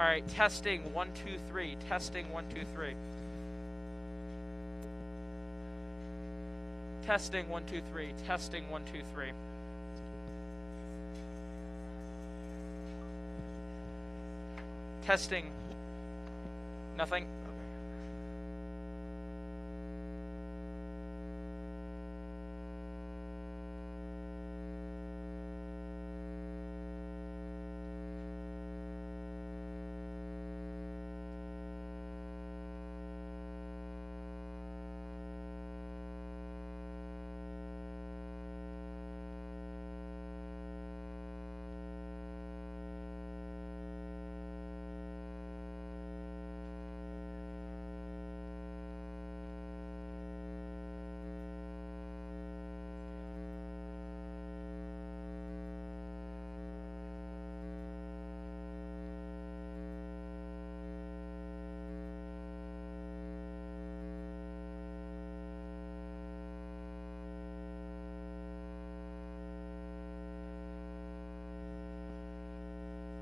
All right, testing 1 2 3. Testing 1 2 3. Testing 1 2 3. Testing 1 2 3. Testing. Nothing.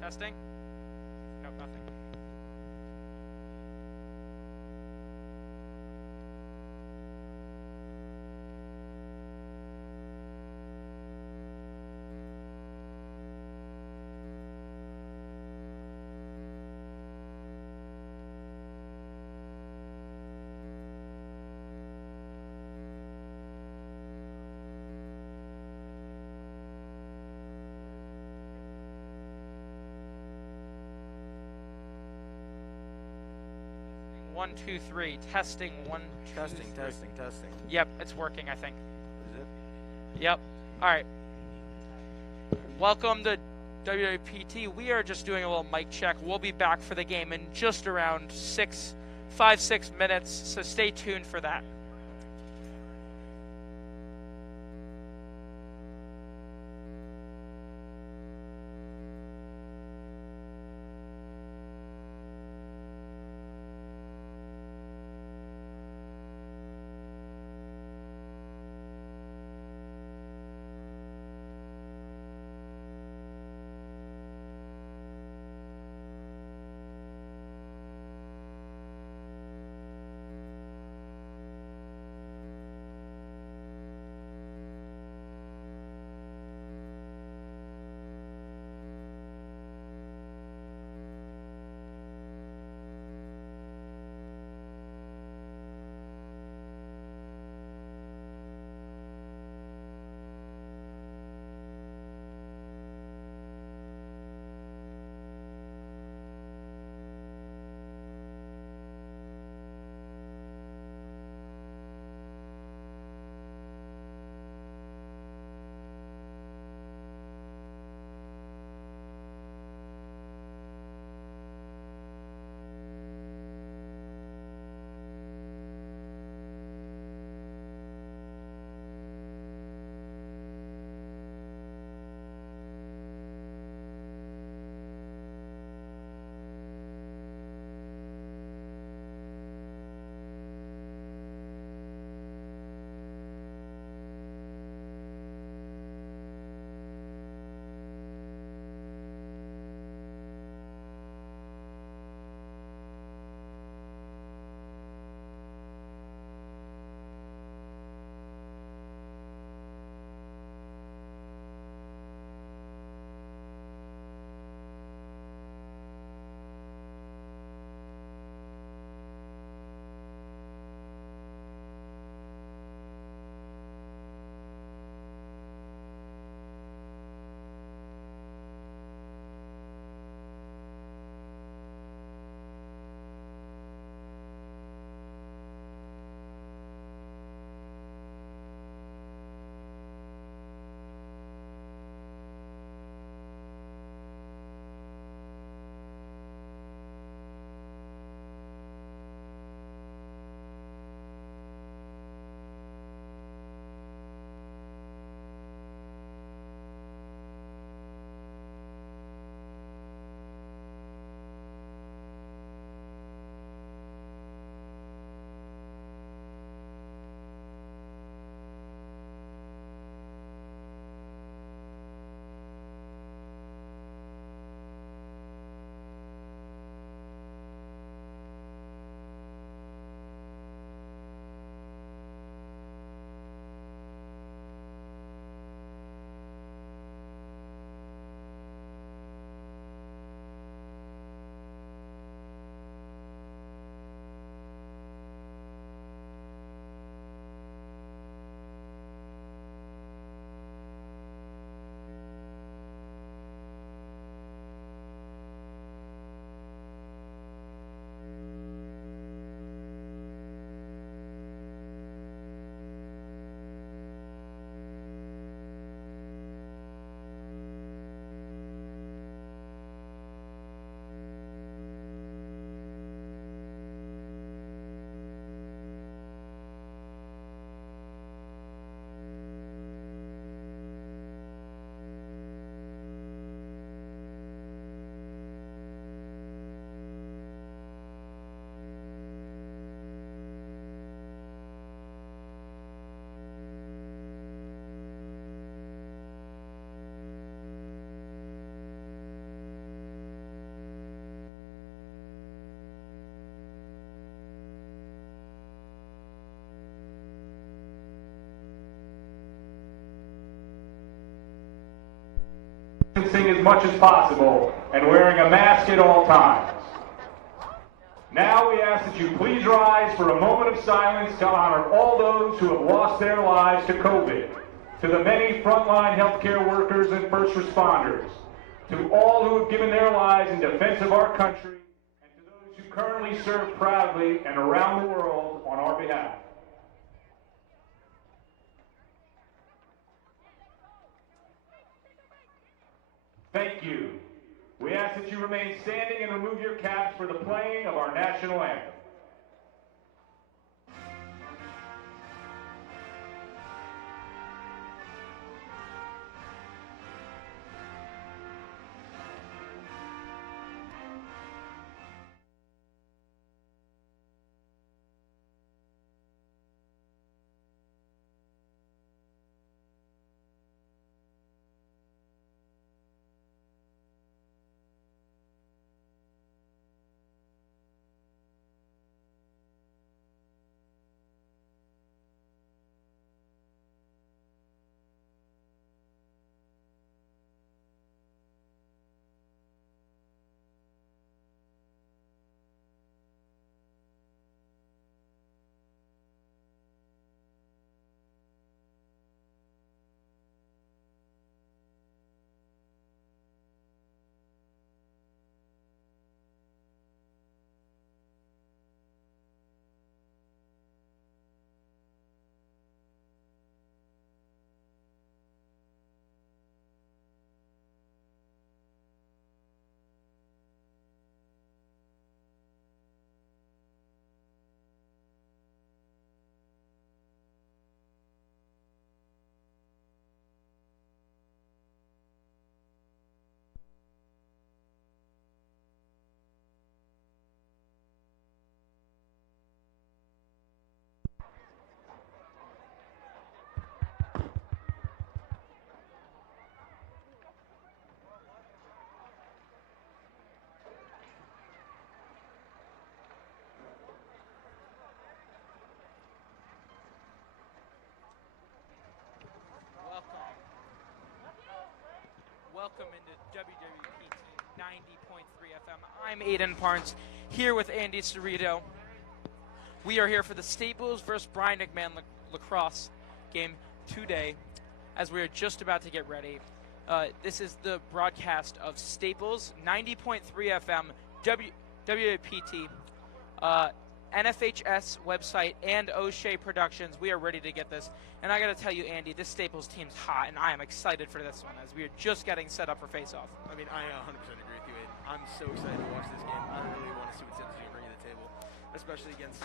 Testing? No, nothing. One, two, three. Testing one. Testing, testing, testing. Yep, it's working, I think. Is it? Yep. All right. Welcome to WWPT. We are just doing a little mic check. We'll be back for the game in just around 5-6 minutes, so stay tuned for that. distancing as much as possible and wearing a mask at all times. Now we ask that you please rise for a moment of silence to honor all those who have lost their lives to COVID, to the many frontline healthcare workers and first responders, to all who have given their lives in defense of our country, and to those who currently serve proudly and around the world on our behalf. Thank you. We ask that you remain standing and remove your caps for the playing of our national anthem. Welcome into WWPT 90.3 FM. I'm Aiden Parnes, here with Andy Cerrito. We are here for the Staples versus Brian McMahon lacrosse game today, as we are just about to get ready. This is the broadcast of Staples 90.3 FM, WWPT, NFHS website, and O'Shea Productions. We are ready to get this. And I got to tell you, Andy, this Staples team's hot, and I am excited for this one, as we are just getting set up for face-off. I mean, I 100% agree with you, Aiden. I'm so excited to watch this game. I really want to see what Staples is going to bring to the table, especially against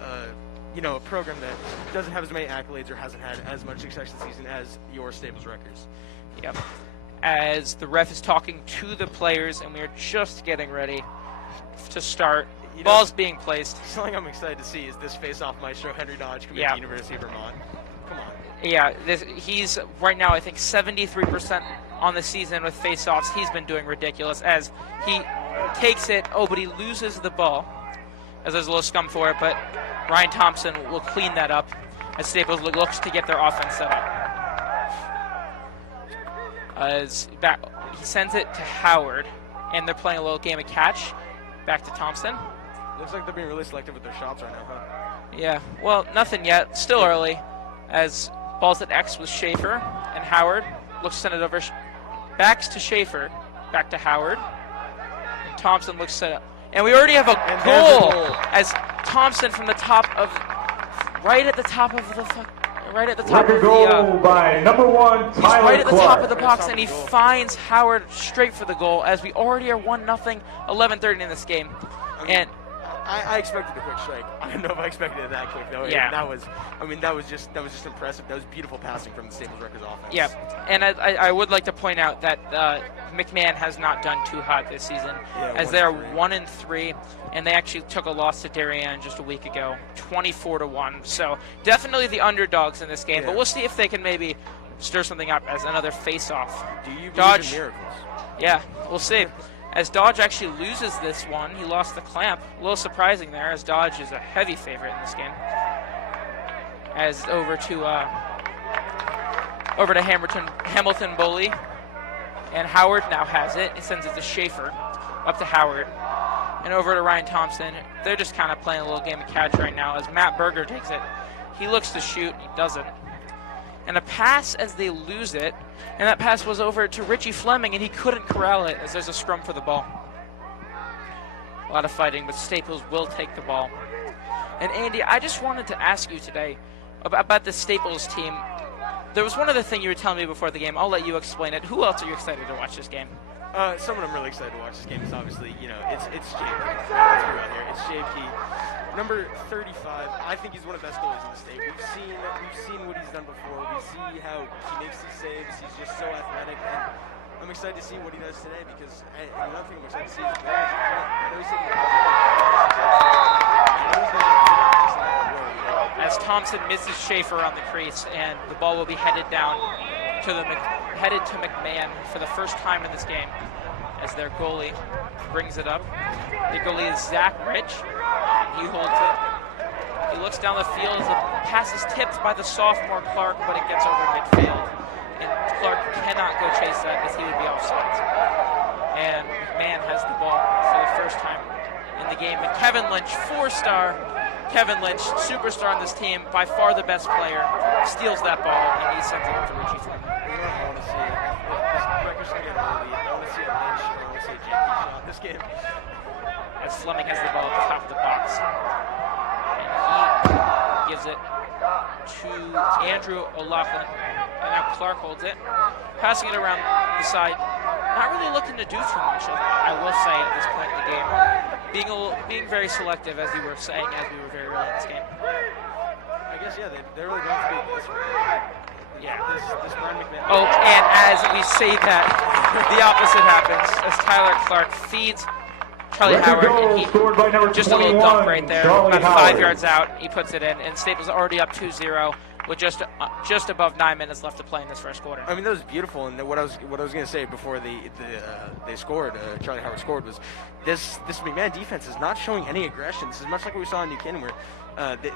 a program that doesn't have as many accolades or hasn't had as much success this season as your Staples Wreckers. Yep. As the ref is talking to the players, and we are just getting ready to start. Ball's being placed. Something I'm excited to see is this face-off maestro, Henry Dodge, coming to the University of Vermont. Come on. Yeah, he's right now, I think, 73% on the season with face-offs. He's been doing ridiculous as he takes it. Oh, but he loses the ball, as there's a little scum for it. But Ryan Thompson will clean that up as Staples looks to get their offense set up. He sends it to Howard, and they're playing a little game of catch. Back to Thompson. Looks like they're being really selective with their shots right now, huh? Yeah, well, nothing yet. Still early. As ball's at X with Schaefer, and Howard looks to send it over. Backs to Schaefer. Back to Howard. And Thompson looks set up. And we already have a goal as Thompson from the top of, right at the top of the goal by number 1, Tyler he's right at the Clark. top of the box, and he finds Howard straight for the goal as we already are 1-0, 11:30 in this game. And I expected a quick strike. I don't know if I expected it that quick though. Yeah. That was just impressive. That was beautiful passing from the Staples Wreckers offense. yeah, and I would like to point out that McMahon has not done too hot this season, as they are 1-3, and they actually took a loss to Darien just a week ago, 24-1. So definitely the underdogs in this game, but we'll see if they can maybe stir something up as another face-off. Do you Dodge believe in miracles? Yeah, we'll see. As Dodge actually loses this one, he lost the clamp. A little surprising there, as Dodge is a heavy favorite in this game. As over to Hamilton Bully. And Howard now has it. He sends it to Schaefer, up to Howard, and over to Ryan Thompson. They're just kind of playing a little game of catch right now as Matt Berger takes it. He looks to shoot, he doesn't. And a pass as they lose it, and that pass was over to Richie Fleming, and he couldn't corral it as there's a scrum for the ball. A lot of fighting, but Staples will take the ball. And Andy, I just wanted to ask you today about the Staples team. There was one other thing you were telling me before the game. I'll let you explain it. Who else are you excited to watch this game? Someone I'm really excited to watch this game is obviously, it's JP. Let's be real here. It's JP. Number 35. I think he's one of the best goalies in the state. We've seen what he's done before. We see how he makes these saves. He's just so athletic, and I'm excited to see what he does today because another thing I'm excited to see is I know he said as Thompson misses Schaefer on the crease, and the ball will be headed down to headed to McMahon for the first time in this game as their goalie brings it up. The goalie is Zach Rich. He holds it. He looks down the field as the pass is tipped by the sophomore Clark, but it gets over midfield. And Clark cannot go chase that as he would be offside. And McMahon has the ball for the first time in the game. And Kevin Lynch, 4-star Kevin Lynch, superstar on this team, by far the best player, steals that ball, and he sends it up to Richie Fleming. I want to see it. This record's going to get early. I want to see a Lynch, I want to see a JP shot this game. As Fleming has the ball at the top of the box. And he gives it to Andrew O'Loughlin. And now Clark holds it. Passing it around the side. Not really looking to do too much, I will say, at this point in the game. Being very selective, as you were saying, as we were very early in this game. I guess, yeah, they're really going to be this way. Yeah. This Brian McMahon. Oh, and as we say that, the opposite happens. As Tyler Clark feeds Charlie Howard, and he just a little dump right there, about 5 yards out, he puts it in, and Staples already up 2-0 with just above 9 minutes left to play in this first quarter. I mean, that was beautiful, and what I was going to say before they scored, Charlie Howard scored, was this McMahon defense is not showing any aggression. This is much like what we saw in New Canaan, where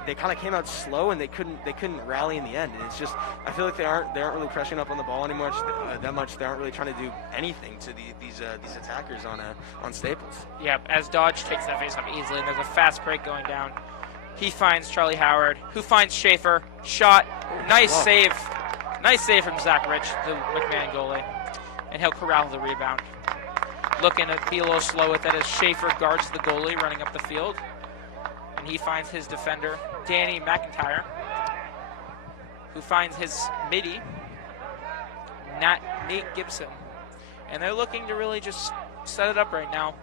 they kind of came out slow and they couldn't rally in the end. And it's just, I feel like they aren't really pressing up on the ball anymore that much. They aren't really trying to do anything to these attackers on Staples. Yeah, as Dodge takes that face off easily, and there's a fast break going down. He finds Charlie Howard, who finds Schaefer. Shot. Nice save. Nice save from Zach Rich, the McMahon goalie. And he'll corral the rebound. Looking to be a little slow with that as Schaefer guards the goalie running up the field. And he finds his defender, Danny McIntyre, who finds his midi, Nate Gibson. And they're looking to really just set it up right now.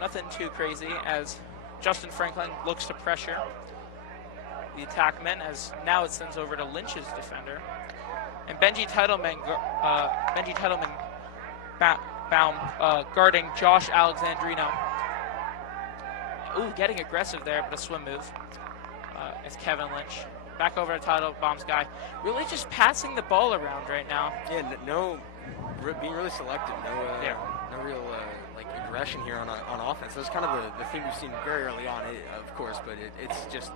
Nothing too crazy as Justin Franklin looks to pressure the attackman, as now it sends over to Lynch's defender. And Benji Titleman guarding Josh Alexandrino. Ooh, getting aggressive there, but a swim move. As Kevin Lynch back over to Titlebaum's guy. Really just passing the ball around right now. Yeah, being really selective. No real aggression here on offense. That's kind of the thing we've seen very early on, of course, but it's just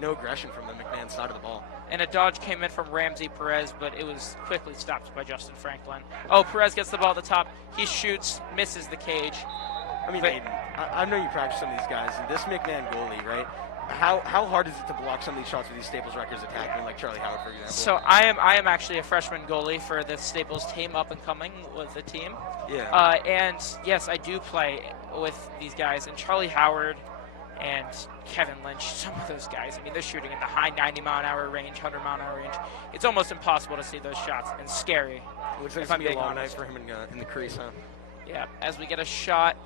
no aggression from the McMahon side of the ball. And a dodge came in from Ramsey Perez, but it was quickly stopped by Justin Franklin. Oh, Perez gets the ball at the top. He shoots, misses the cage. I mean, Aiden, I know you practice some of these guys, and this McMahon goalie, right? How hard is it to block some of these shots with these Staples records attacking, like Charlie Howard, for example? So I am actually a freshman goalie for the Staples team, up and coming with the team. Yeah. And yes, I do play with these guys, and Charlie Howard and Kevin Lynch, some of those guys. I mean, they're shooting in the high 90-mile-an-hour range, 100-mile-an-hour range. It's almost impossible to see those shots, and scary. Looks like it's going to be a long night for him in the crease, huh? Yeah, as we get a shot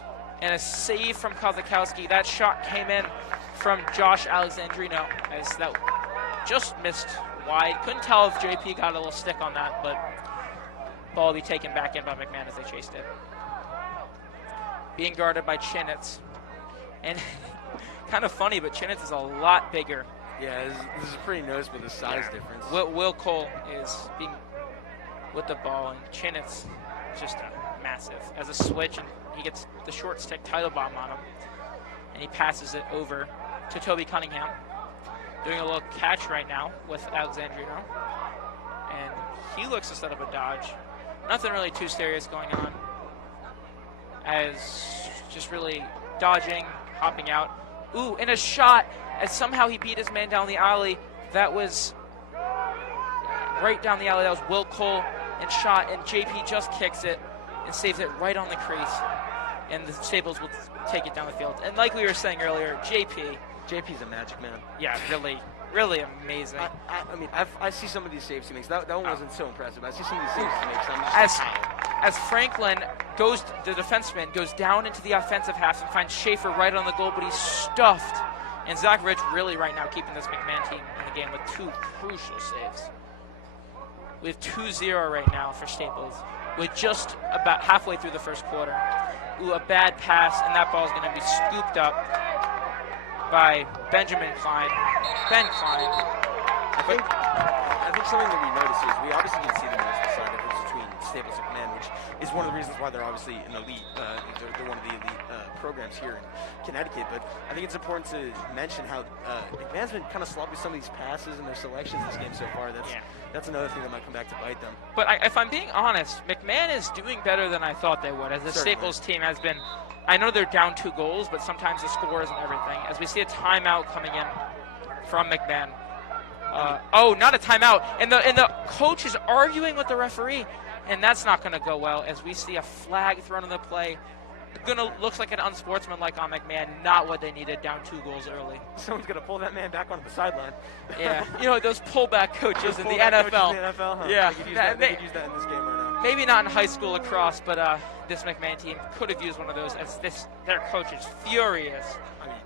and a save from Kozakowski. That shot came in from Josh Alexandrino, as that just missed wide. Couldn't tell if JP got a little stick on that, but ball will be taken back in by McMahon as they chased it. Being guarded by Chinitz. And kind of funny, but Chinitz is a lot bigger. Yeah, this is pretty noticeable, the size difference. Will Cole is being with the ball, and Chinitz just massive. As a switch, and he gets the short stick title bomb on him. And he passes it over to Toby Cunningham. Doing a little catch right now with Alexandrino. And he looks to set up a dodge. nothing really too serious going on. As just really dodging, hopping out. Ooh, and a shot as somehow he beat his man down the alley. That was right down the alley. That was Will Cole and shot, and JP just kicks it and saves it right on the crease. And the Stables will take it down the field. And like we were saying earlier, JP's a magic man. Yeah, really, really amazing. I mean, I see some of these saves he makes. That one wasn't so impressive. I see some of these saves he makes. I'm just as Franklin the defenseman goes down into the offensive half and finds Schaefer right on the goal, but he's stuffed. And Zach Rich really right now keeping this McMahon team in the game with 2 crucial saves. We have 2-0 right now for Staples. With just about halfway through the first quarter. Ooh, a bad pass, and that ball is going to be scooped up by Benjamin Klein. Ben Klein. I think something that we notice is we obviously can see the noticeable sign difference between Staples and McMahon, which is one of the reasons why they're obviously an elite. They're one of the elite programs here in Connecticut. But I think it's important to mention how McMahon's been kind of sloppy with some of these passes and their selections this game so far. That's another thing that might come back to bite them. But if I'm being honest, McMahon is doing better than I thought they would. As the Staples team has been, I know they're down 2 goals, but sometimes the scores and everything. As we see a timeout coming in from McMahon. Not a timeout. And the coach is arguing with the referee, and that's not going to go well. As we see a flag thrown in the play, looks like an unsportsmanlike on McMahon. Not what they needed. Down 2 goals early. Someone's gonna pull that man back onto the sideline. Yeah, those pullback coaches in the NFL. Yeah, they could use that in this game right now. Maybe not in high school lacrosse, but this McMahon team could have used one of those. As their coach is furious. I mean,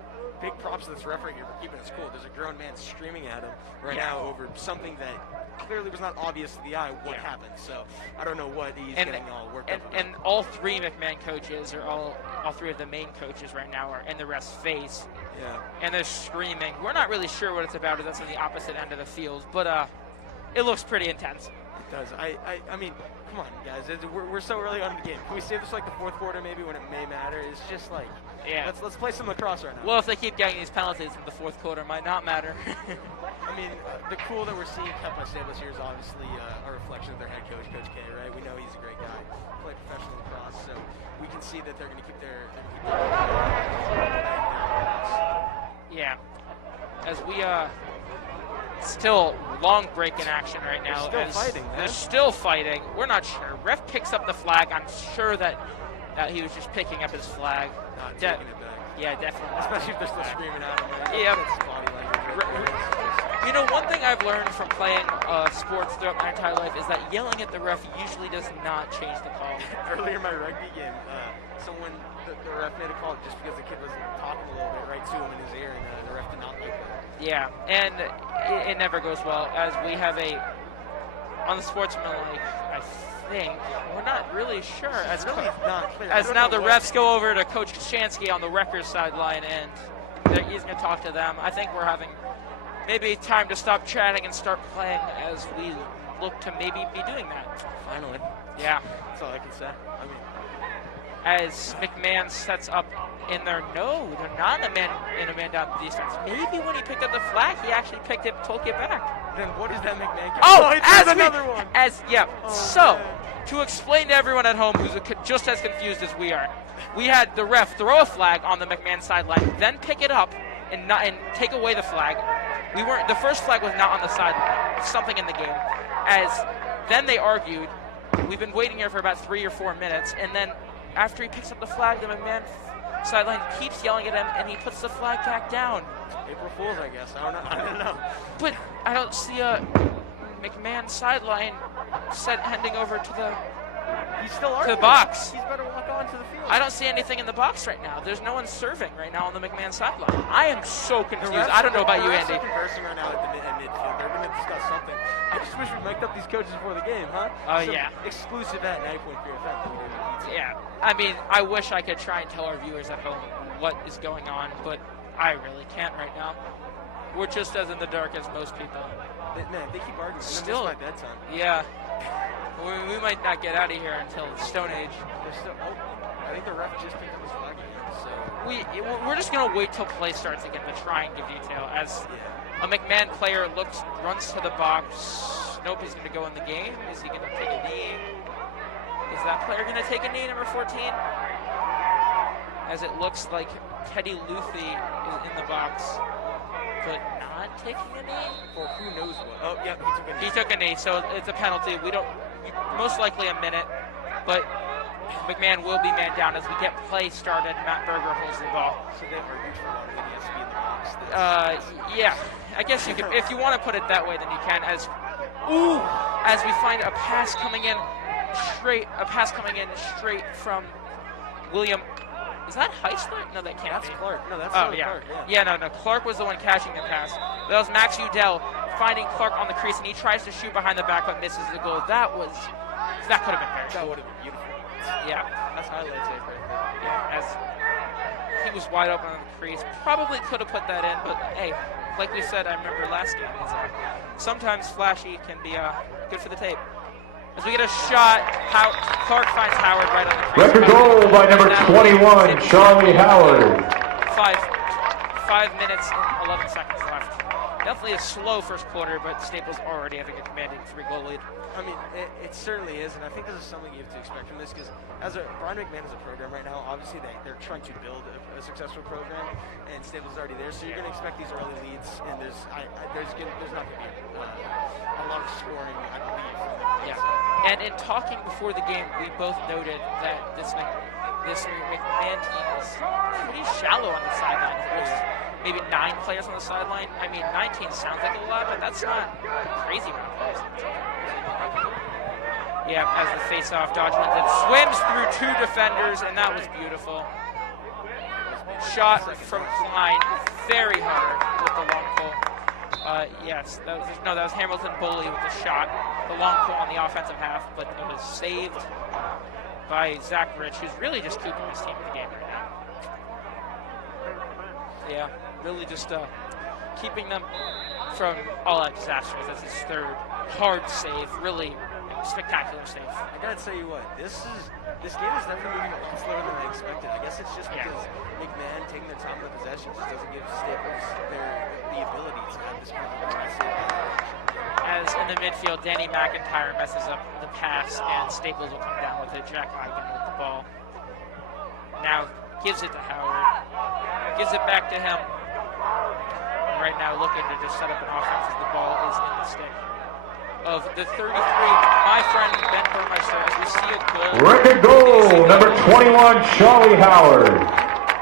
big props to this referee here for keeping us cool. There's a grown man screaming at him right now over something that clearly was not obvious to the eye what happened. So I don't know what he's getting all worked up about. And all 3 McMahon coaches, or all 3 of the main coaches right now, are in the ref's face. Yeah. And they're screaming. We're not really sure what it's about. That's on the opposite end of the field, but it looks pretty intense. It does. I mean, come on, guys. We're so early on in the game. Can we save this like the 4th quarter, maybe, when it may matter? It's just like, let's play some lacrosse right now. Well, if they keep getting these penalties in the 4th quarter, it might not matter. I mean, the cool that we're seeing kept by Staples here is obviously a reflection of their head coach, Coach K, right? We know he's a great guy, play professional lacrosse, so we can see that they're going to keep their Yeah. As we still long break in action right now. They're still fighting, man. They're still fighting. We're not sure. Ref picks up the flag. I'm sure that he was just picking up his flag. Not taking it back. Yeah, definitely. Especially if they're still screaming at him. Right? Yeah. That's body language. You know, one thing I've learned from playing sports throughout my entire life is that yelling at the ref usually does not change the call. Earlier in my rugby game, the ref made a call just because the kid was talking a little bit right to him in his ear, and the ref did not like that. Yeah, and it never goes well. As we have on the sportsmanlike, I think, we're not really sure. It's really not clear. As now the refs go over to Coach Kashansky on the Wreckers sideline, and he's going to talk to them. I think we're having maybe time to stop chatting and start playing as we look to maybe be doing that. Finally. Yeah. That's all I can say. I mean, as McMahon sets up in their they're not in a man down defense. Maybe when he picked up the flag, he actually took it back. Then what is that McMahon? Another one. Man. To explain to everyone at home who's just as confused as we are, we had the ref throw a flag on the McMahon sideline, then pick it up and take away the flag. The first flag was not on the sideline. Something in the game. Then they argued. We've been waiting here for about 3 or 4 minutes, and then after he picks up the flag, the McMahon sideline keeps yelling at him, and he puts the flag back down. April Fools, I guess. I don't know. But I don't see a McMahon sideline heading over to the box. He's better walk on to the field. I don't see anything in the box right now. There's no one serving right now on the McMahon sideline. I am so confused. I don't know about you, Andy. They're conversing right now at midfield. They're going to discuss something. I just wish we mic'd up these coaches before the game, huh? Oh, yeah. Exclusive at 90.3 FM. Yeah. I mean, I wish I could try and tell our viewers at home what is going on, but I really can't right now. We're just as in the dark as most people. They keep arguing. Still, my bedtime. Yeah. We might not get out of here until Stone Age. I think the ref just picked up his flag again, so... We're just going to wait till play starts again to try and give detail. As a McMahon player runs to the box. Nope, he's going to go in the game. Is he going to take a knee? Is that player going to take a knee, number 14? As it looks like Teddy Luthi is in the box, but not taking a knee? Or who knows what. Oh, yeah, he took a knee. He took a knee, so it's a penalty. We don't, most likely a minute, but McMahon will be man down as we get play started. Matt Berger holds the ball. So they argued for long that he has to be in the box. Yeah, I guess you could, if you want to put it that way, then you can. As we find a pass coming in straight from William. Is that Heisler? No, that can't be. That's Clark. No, that's yeah. Clark. Yeah, no. Clark was the one catching the pass. That was Max Udell finding Clark on the crease, and he tries to shoot behind the back, but misses the goal. That could have been very. That would have been beautiful. Yeah. That's highlight tape right there. Yeah, as he was wide open on the crease. Probably could have put that in, but hey, like we said, I remember last game, sometimes flashy can be good for the tape. As we get a shot, Clark finds Howard right on the crease. Record goal by number 21, Charlie Howard. 5 minutes and 11 seconds left. Definitely a slow first quarter, but Staples already having a commanding 3-goal lead. I mean, it certainly is, and I think this is something you have to expect from this, because Brian McMahon is a program right now, obviously they're trying to build a successful program, and Staples is already there, so you're going to expect these early leads, and there's not going to be a lot of scoring, I believe. Yeah, and in talking before the game, we both noted that this McMahon team is pretty shallow on the sideline. There's maybe 9 players on the sideline. I mean, 19 sounds like a lot, but that's not crazy amount of players on the sideline. Yeah, as the face-off, Dodge wins it, swims through 2 defenders, and that was beautiful. Shot from Klein, very hard with the long pull. Yes, that was Hamilton Bully with the shot, the long pull on the offensive half, but it was saved by Zach Rich, who's really just keeping his team in the game right now. Yeah, really just keeping them from all-out disasters. That's his 3rd hard save, really spectacular save. I gotta tell you what, this game is definitely moving a lot slower than I expected. I guess it's just because McMahon taking their time with possession just doesn't give Staples the ability to have this kind of As in the midfield, Danny McIntyre messes up the pass, and Staples will come down with it. Jack Eigen with the ball. Now gives it to Howard. Gives it back to him. And right now looking to just set up an offense as the ball is in the stick of the 33, my friend Ben Burmeister, as we see a goal. Record goal, number 21, Charlie Howard.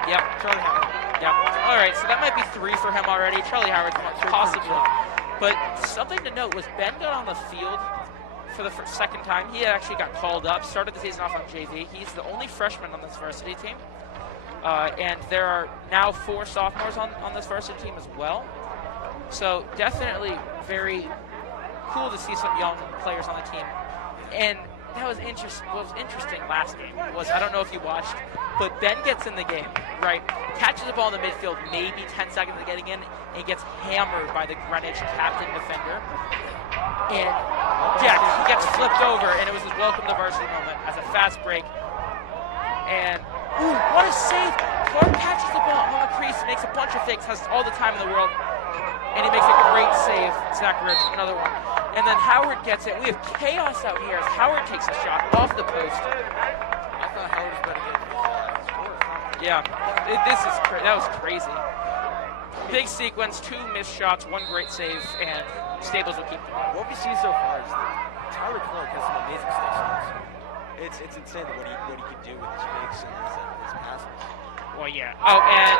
Yep, Charlie Howard. Yep. All right, so that might be 3 for him already. Charlie Howard's possibly. But something to note was Ben got on the field for the second time. He actually got called up, started the season off on JV. He's the only freshman on this varsity team. And there are now 4 sophomores on this varsity team as well. So definitely very cool to see some young players on the team. And that was what was interesting last game was, I don't know if you watched, but Ben gets in the game, right? Catches the ball in the midfield, maybe 10 seconds of getting in, and gets hammered by the Greenwich captain defender. And yeah, he gets flipped over, and it was his welcome to varsity moment as a fast break. And what a save! Clark catches the ball on the crease, makes a bunch of fakes, has all the time in the world, and he makes a great save. Zach Rich, another one. And then Howard gets it. We have chaos out here as Howard takes a shot off the post. I thought Howard was better than Yeah, that was crazy. Big sequence, 2 missed shots, 1 great save, and Staples will keep them. What we've seen so far is Tyler Clark has some amazing stick shots. It's insane what he can do with his fakes and his passes. Well, yeah. Oh, and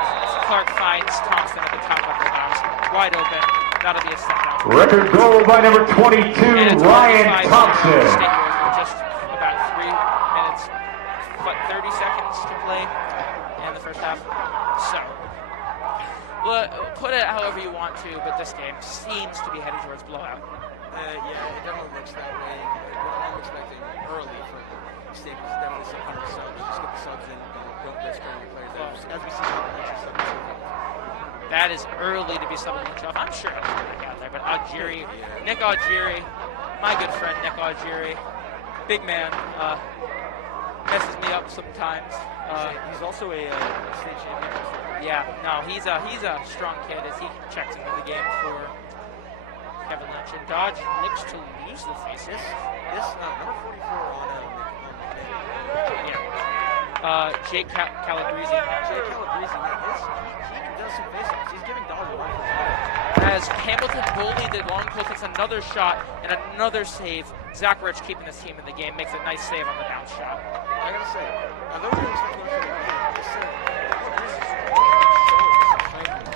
Clark finds Thompson at the top of the box, wide open. That'll be a step down. Record goal by number 22, Ryan Thompson. Just about 3 minutes, 30 seconds to play in the first half. So, put it however you want to, but this game seems to be headed towards blowout. Yeah, it definitely looks that way. What I'm expecting early from Staples is definitely some kind of subs. Just get the subs in and don't risk any players. As we see, that is early to be subbing Lynch off. I'm sure he'll be back out there, but Algieri, Nick Algieri, my good friend Nick Algieri, big man, messes me up sometimes. He's also a state champion. Yeah, no, he's a strong kid as he checks into the game for Kevin Lynch. And Dodge looks to lose the face. This number 44 on Yeah. Jake Calabrese. Jake Calabrese, man, he does some face-offs. He's giving Dog a run. As Hamilton bullied the long pull, takes another shot and another save. Zach Rich keeping his team in the game, makes a nice save on the bounce shot. I gotta say, although we were expecting him to win, this is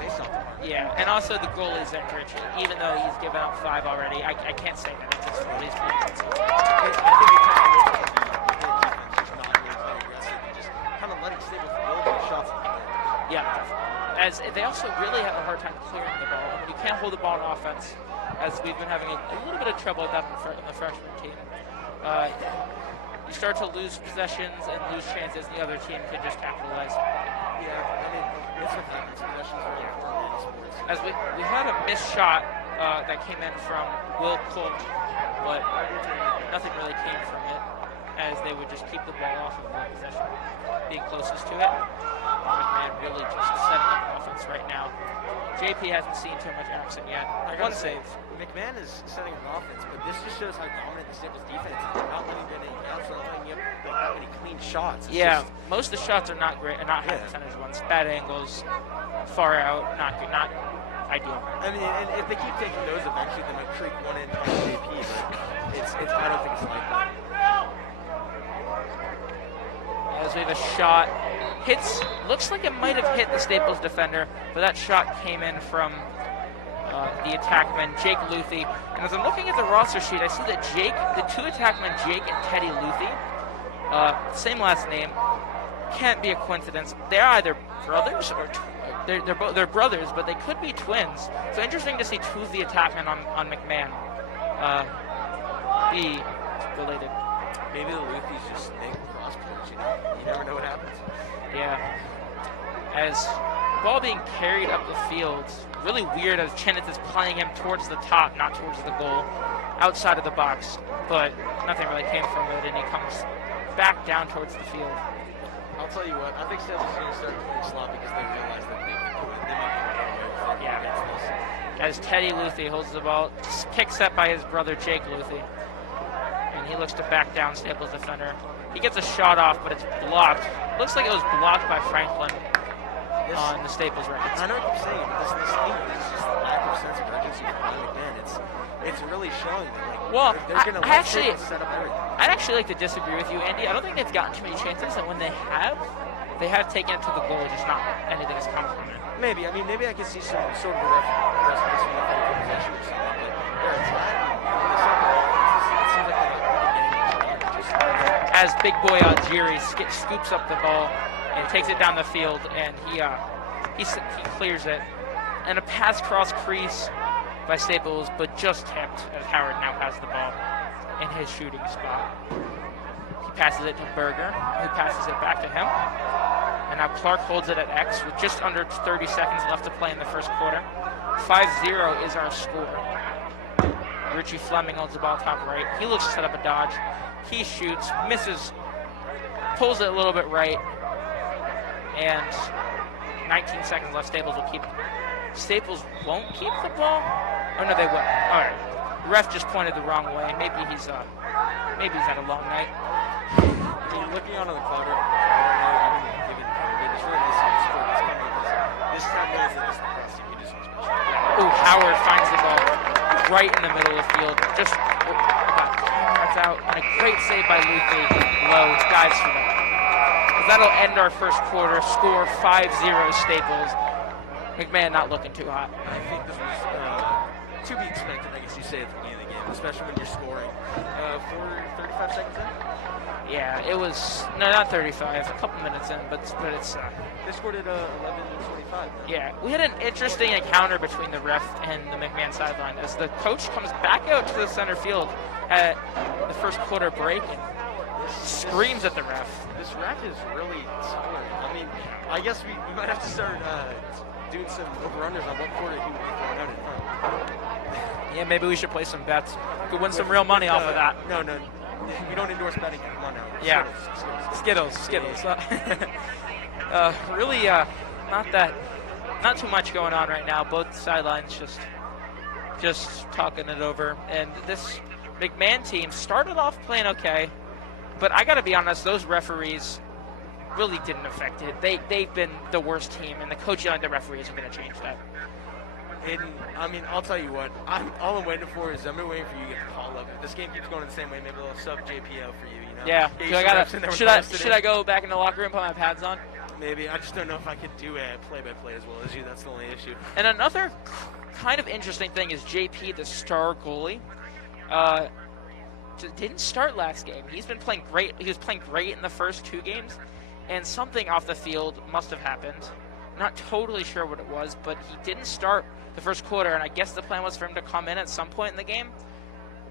face-off. Yeah, and also the goalie Zach Rich, even though he's given up 5 already, I can't say that it's his fault. He's pretty consistent. I think it just not really playing aggressive and just kind of letting Staples build the shots. Yeah, definitely. As they also really have a hard time clearing the ball. I mean, you can't hold the ball on offense, as we've been having a little bit of trouble with that in the freshman team. You start to lose possessions and lose chances, and the other team can just capitalize. Yeah, I mean, it's what happens. Possessions are very important in sports. As we had a missed shot that came in from Will Colt, but nothing really came from it, as they would just keep the ball off of the possession, being closest to it. McMahon really just setting up offense right now. JP hasn't seen too much action yet. One save. McMahon is setting an offense, but this just shows how dominant the Staples defense is. They're not letting in any outs, they're not letting you have that many clean shots. It's yeah, just, most of the shots are not great, not high percentage ones. Bad angles, far out, not good, not ideal. I mean, and if they keep taking those, eventually they might creep one in on JP, but it's I don't think it's likely. As we have a shot, looks like it might have hit the Staples defender, but that shot came in from the attackman, Jake Luthi. And as I'm looking at the roster sheet, I see that the 2 attackmen, Jake and Teddy Luthi, same last name, can't be a coincidence. They're either brothers or they're brothers, but they could be twins. So interesting to see 2 of the attackmen on McMahon be related. Maybe the Luthi's just snake cross players, you know? You never know what happens. Yeah. As ball being carried up the field, really weird as Cheneth is playing him towards the top, not towards the goal, outside of the box, but nothing really came from it, and he comes back down towards the field. I'll tell you what, I think Staples is going to start playing slot because they realize that they can do it. They might be able to do it. Yeah. As Teddy Luthi holds the ball, picked up by his brother Jake Luthi. And he looks to back down Staples defender. He gets a shot off, but it's blocked. Looks like it was blocked by Franklin on the Staples records. I know what you're saying, but this team is just a lack of sense of urgency from McMahon. It's really showing that, like, they're going to let Staples set up everything. I'd actually like to disagree with you, Andy. I don't think they've gotten too many chances, and when they have taken it to the goal, just not anything has come from it. Maybe. I mean, maybe I could see some sort of a reference from the possession or something, but they're attacking. As big boy Algieri scoops up the ball and takes it down the field, and he clears it. And a pass cross crease by Staples, but just tipped as Howard now has the ball in his shooting spot. He passes it to Berger, who passes it back to him. And now Clark holds it at X with just under 30 seconds left to play in the first quarter. 5-0 is our score. Richie Fleming holds the ball top right. He looks to set up a dodge. He shoots, misses, pulls it a little bit right, and 19 seconds left. Staples won't keep the ball. Oh no, they will. All right. The ref just pointed the wrong way. Maybe he's had a long night. I mean, looking onto the cloud, even it's really nice to see the score that's coming because this time knows that this is the best team. He just looks special. Oh, Howard finds the ball right in the middle of the field. Just about 10 yards out, and a great save by Luthi. Low dives for them. That'll end our first quarter. Score 5-0 Staples. McMahon not looking too hot. I think this was to be expected, I guess you say, at the beginning of the game, especially when you're scoring 35 seconds in? Yeah, it was, no, not 35, a couple minutes in, but it's... They scored at 11:25. Yeah, we had an interesting encounter between the ref and the McMahon sideline as the coach comes back out to the center field at the first quarter break and screams at the ref. This ref is really solid. I mean, I guess we might have to start doing some over-unders on what quarter he would be thrown out in front. Yeah, maybe we should play some bets. Could win some real money off of that. No. We don't endorse betting. Come on now. Yeah. Skittles. Really, not too much going on right now. Both sidelines just talking it over. And this McMahon team started off playing okay, But I got to be honest, those referees really didn't affect it. They've been the worst team, and the coaching and the referees are going to change that. And, I mean, I'll tell you what. All I'm waiting for is I'm waiting for you to get the call up. If this game keeps going the same way, maybe they'll sub JPL for you. You know? Yeah. Should I go back in the locker room, put my pads on? Maybe. I just don't know if I could do a play-by-play as well as you. That's the only issue. And another kind of interesting thing is JP, the star goalie, didn't start last game. He's been playing great. He was playing great in the first 2 games, and something off the field must have happened. I'm not totally sure what it was, but he didn't start the first quarter, and I guess the plan was for him to come in at some point in the game,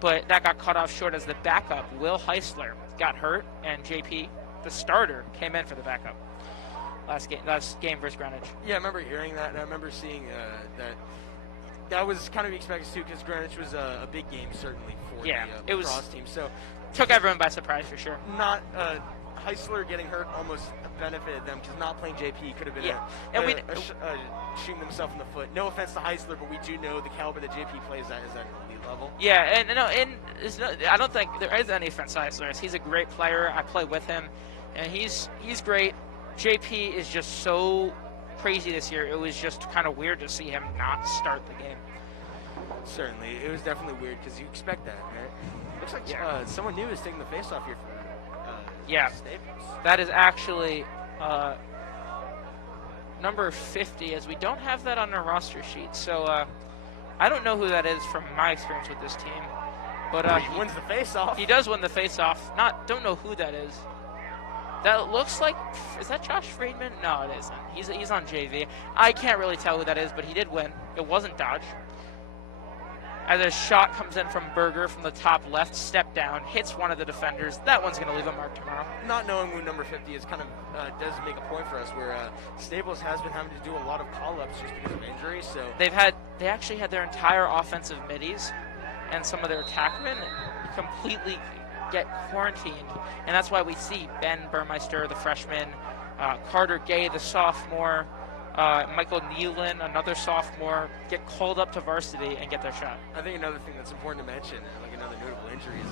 but that got cut off short as the backup, Will Heisler, got hurt, and JP, the starter, came in for the backup last game versus Greenwich. Yeah, I remember hearing that, and I remember seeing that was kind of expected too, because Greenwich was a big game certainly for the lacrosse team. So took everyone by surprise for sure. Not Heisler getting hurt almost benefited them, because not playing JP could have been shooting themselves in the foot. No offense to Heisler, but we do know the caliber that JP plays at is at an elite level. Yeah, I don't think there is any offense to Heisler. He's a great player. I play with him, and he's great. JP is just so crazy this year. It was just kind of weird to see him not start the game. Certainly, it was definitely weird because you expect that, right? Looks like someone new is taking the face-off here for Staples. That is actually number 50, as we don't have that on our roster sheet. So I don't know who that is from my experience with this team. But he wins the face-off. He does win the face-off. Don't know who that is. That looks like, is that Josh Friedman? No, it isn't. He's on JV. I can't really tell who that is, but he did win. It wasn't Dodge. As a shot comes in from Berger from the top left, step down, hits one of the defenders. That one's going to leave a mark tomorrow. Not knowing who number 50 is kind of does make a point for us, where Staples has been having to do a lot of call-ups just because of injury. So they actually had their entire offensive middies and some of their attackmen completely get quarantined, and that's why we see Ben Burmeister, the freshman, Carter Gay, the sophomore, Michael Nealon, another sophomore, get called up to varsity and get their shot. I think another thing that's important to mention, like another notable injury, is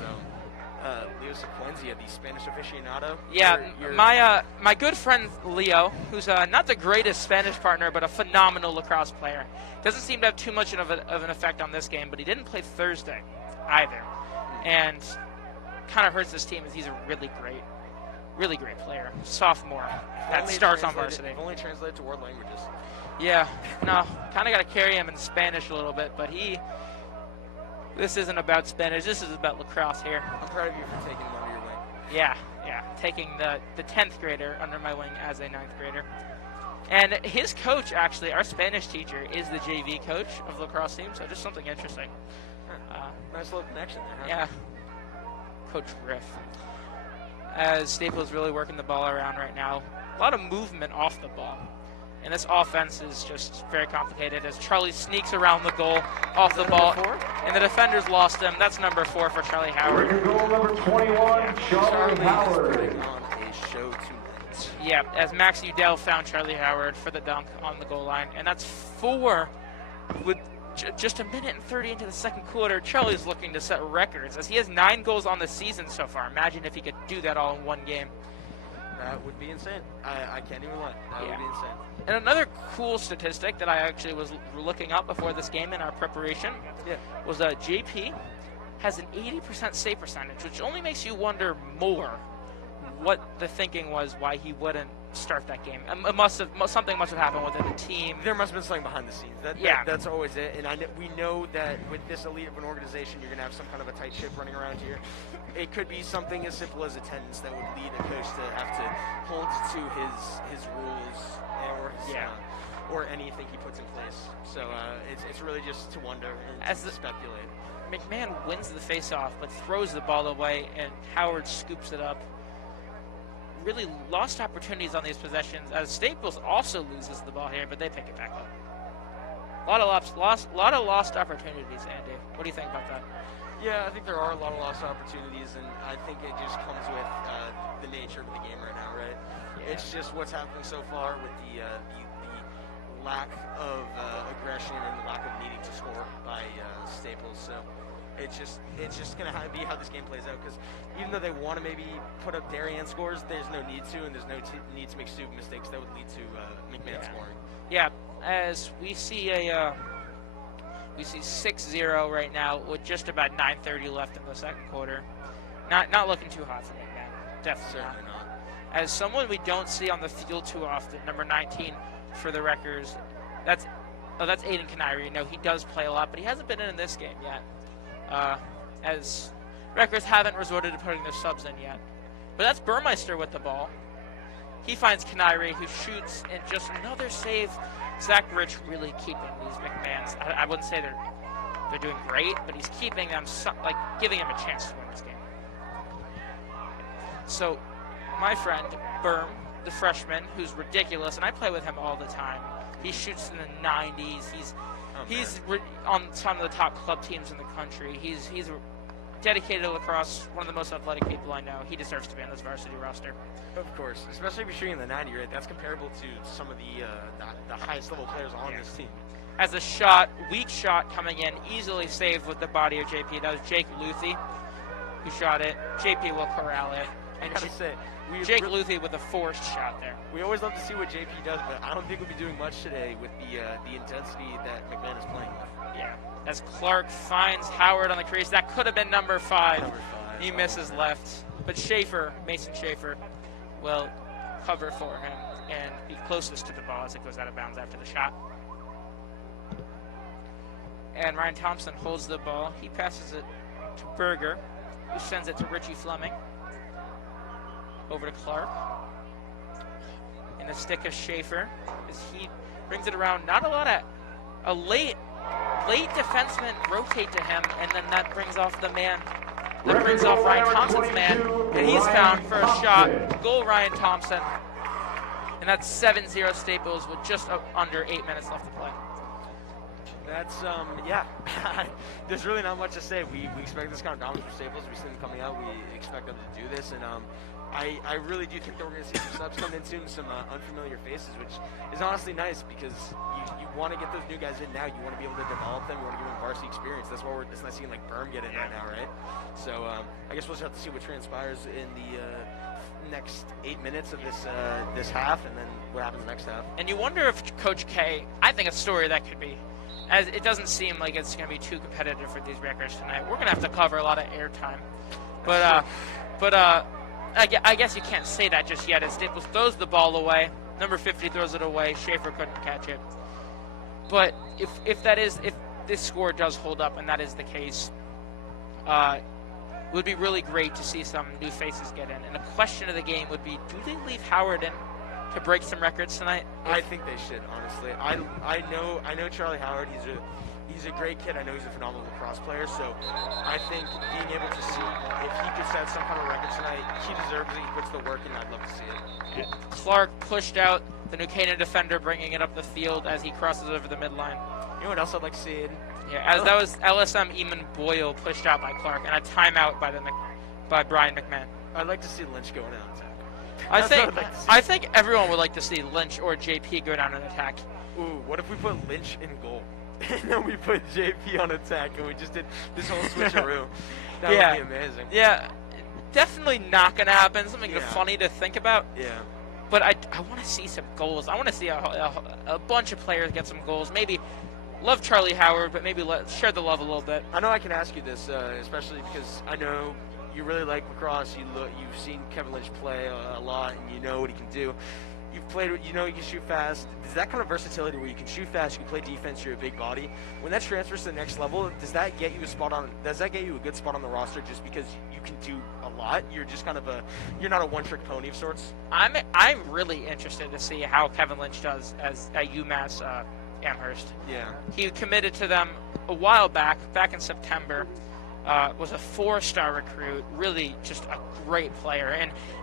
Leo Sequenzia, the Spanish aficionado. Yeah, my good friend Leo, who's not the greatest Spanish partner, but a phenomenal lacrosse player. Doesn't seem to have too much of an effect on this game, but he didn't play Thursday either. And kind of hurts this team, as he's a really great player. Sophomore that starts on varsity. Only translated to world languages. Yeah, no, kind of got to carry him in Spanish a little bit, but this isn't about Spanish, this is about lacrosse here. I'm proud of you for taking him under your wing. Yeah, taking the 10th grader under my wing as a 9th grader. And his coach, actually, our Spanish teacher, is the JV coach of the lacrosse team, so just something interesting. Nice little connection there, huh? Yeah. Coach Riff. As Staples really working the ball around right now. A lot of movement off the ball. And this offense is just very complicated as Charlie sneaks around the goal off the ball. And the defenders lost him. That's number 4 for Charlie Howard. Goal number 21, Charlie Howard. Putting on a show tonight. Yeah, as Max Udell found Charlie Howard for the dunk on the goal line. And that's 4 with just a minute and 30 into the second quarter. Charlie's looking to set records as he has 9 goals on the season so far. Imagine if he could do that all in one game. That would be insane. I can't even lie. That would be insane. And another cool statistic that I actually was looking up before this game in our preparation was JP has an 80% save percentage, which only makes you wonder more what the thinking was why he wouldn't start that game. Something must have happened within the team. There must have been something behind the scenes. That's always it. And we know that with this elite of an organization, you're going to have some kind of a tight ship running around here. It could be something as simple as attendance that would lead a coach to have to hold to his rules or anything he puts in place. So it's really just to wonder and to speculate. McMahon wins the face-off but throws the ball away, and Howard scoops it up. Really lost opportunities on these possessions, as Staples also loses the ball here, but they pick it back up. A lot of lost opportunities, Andy. What do you think about that? Yeah, I think there are a lot of lost opportunities, and I think it just comes with the nature of the game right now, right? Yeah. It's just what's happening so far with the lack of aggression and the lack of needing to score by Staples. So It's just gonna be how this game plays out. Because even though they want to maybe put up Darien scores, there's no need to, and there's no need to make stupid mistakes that would lead to McMahon scoring. Yeah, as we see 6-0 right now with just about 9:30 left in the second quarter. Not looking too hot for McMahon. Definitely Certainly not. As someone we don't see on the field too often, number 19 for the Wreckers, that's Aiden Canary. No, he does play a lot, but he hasn't been in this game yet. As Wreckers haven't resorted to putting their subs in yet. But that's Burmeister with the ball. He finds Canary, who shoots, and just another save. Zach Rich really keeping these McMahons. I wouldn't say they're doing great, but he's keeping them, giving them a chance to win this game. So, my friend, Berm, the freshman, who's ridiculous, and I play with him all the time. He shoots in the 90s. He's on some of the top club teams in the country. He's dedicated to lacrosse, one of the most athletic people I know. He deserves to be on this varsity roster. Of course, especially if you're shooting the 90, right? That's comparable to some of the highest level players on this team. As a weak shot coming in, easily saved with the body of JP. That was Jake Luthi who shot it. JP will corral it. And Jake Luthi with a forced shot there. We always love to see what JP does, but I don't think we'll be doing much today with the intensity that McMahon is playing with. Yeah. As Clark finds Howard on the crease, that could have been number 5. He misses left. But Mason Schaefer, will cover for him and be closest to the ball as it goes out of bounds after the shot. And Ryan Thompson holds the ball. He passes it to Berger, who sends it to Richie Fleming. Over to Clark. In the stick of Schaefer as he brings it around. Not a lot of a late defenseman rotate to him, and then that brings off the man. That brings off Ryan Thompson's man, and he's found for a shot. Goal, Ryan Thompson. And that's 7-0 Staples with just under 8 minutes left to play. That's, yeah. There's really not much to say. We expect this kind of dominance from Staples. We see them coming out. We expect them to do this. And I really do think that we're going to see some subs come in soon, some unfamiliar faces, which is honestly nice because you want to get those new guys in now. You want to be able to develop them. You want to give them varsity experience. That's why it's not seeing like Berm get in right now, right? So I guess we'll just have to see what transpires in the next 8 minutes of this half, and then what happens next half. And you wonder if Coach K, I think a story that could be, as it doesn't seem like it's going to be too competitive for these Wreckers tonight. We're going to have to cover a lot of airtime. But I guess you can't say that just yet. As Staples throws the ball away, number 50 throws it away. Schaefer couldn't catch it. But if this score does hold up, and that is the case, it would be really great to see some new faces get in. And the question of the game would be, do they leave Howard in to break some records tonight? I think they should, honestly. I know Charlie Howard. He's a great kid. I know he's a phenomenal lacrosse player. So I think being able to see if he could set some kind of record tonight, he deserves it. He puts the work in. I'd love to see it. Clark pushed out the New Canaan defender, bringing it up the field as he crosses over the midline. You know what else I'd like to see, Aiden? Yeah, as that was LSM Eamon Boyle pushed out by Clark, and a timeout by Brian McMahon. I'd like to see Lynch go in on attack. I think everyone would like to see Lynch or JP go down and attack. Ooh, what if we put Lynch in goal? And then we put JP on attack, and we just did this whole switcheroo. That would be amazing. Yeah, definitely not going to happen. Something funny to think about. Yeah. But I want to see some goals. I want to see a bunch of players get some goals. Maybe love Charlie Howard, but maybe share the love a little bit. I know I can ask you this, especially because I know you really like lacrosse. You've seen Kevin Lynch play a lot, and you know what he can do. You've played, you know, you can shoot fast. Does that kind of versatility where you can shoot fast, you can play defense, you're a big body, when that transfers to the next level, does that get you a good spot on the roster just because you can do a lot? You're just kind of you're not a one-trick pony of sorts? I'm really interested to see how Kevin Lynch does at UMass Amherst. Yeah. He committed to them a while back in September. Was a 4-star recruit, really just a great player.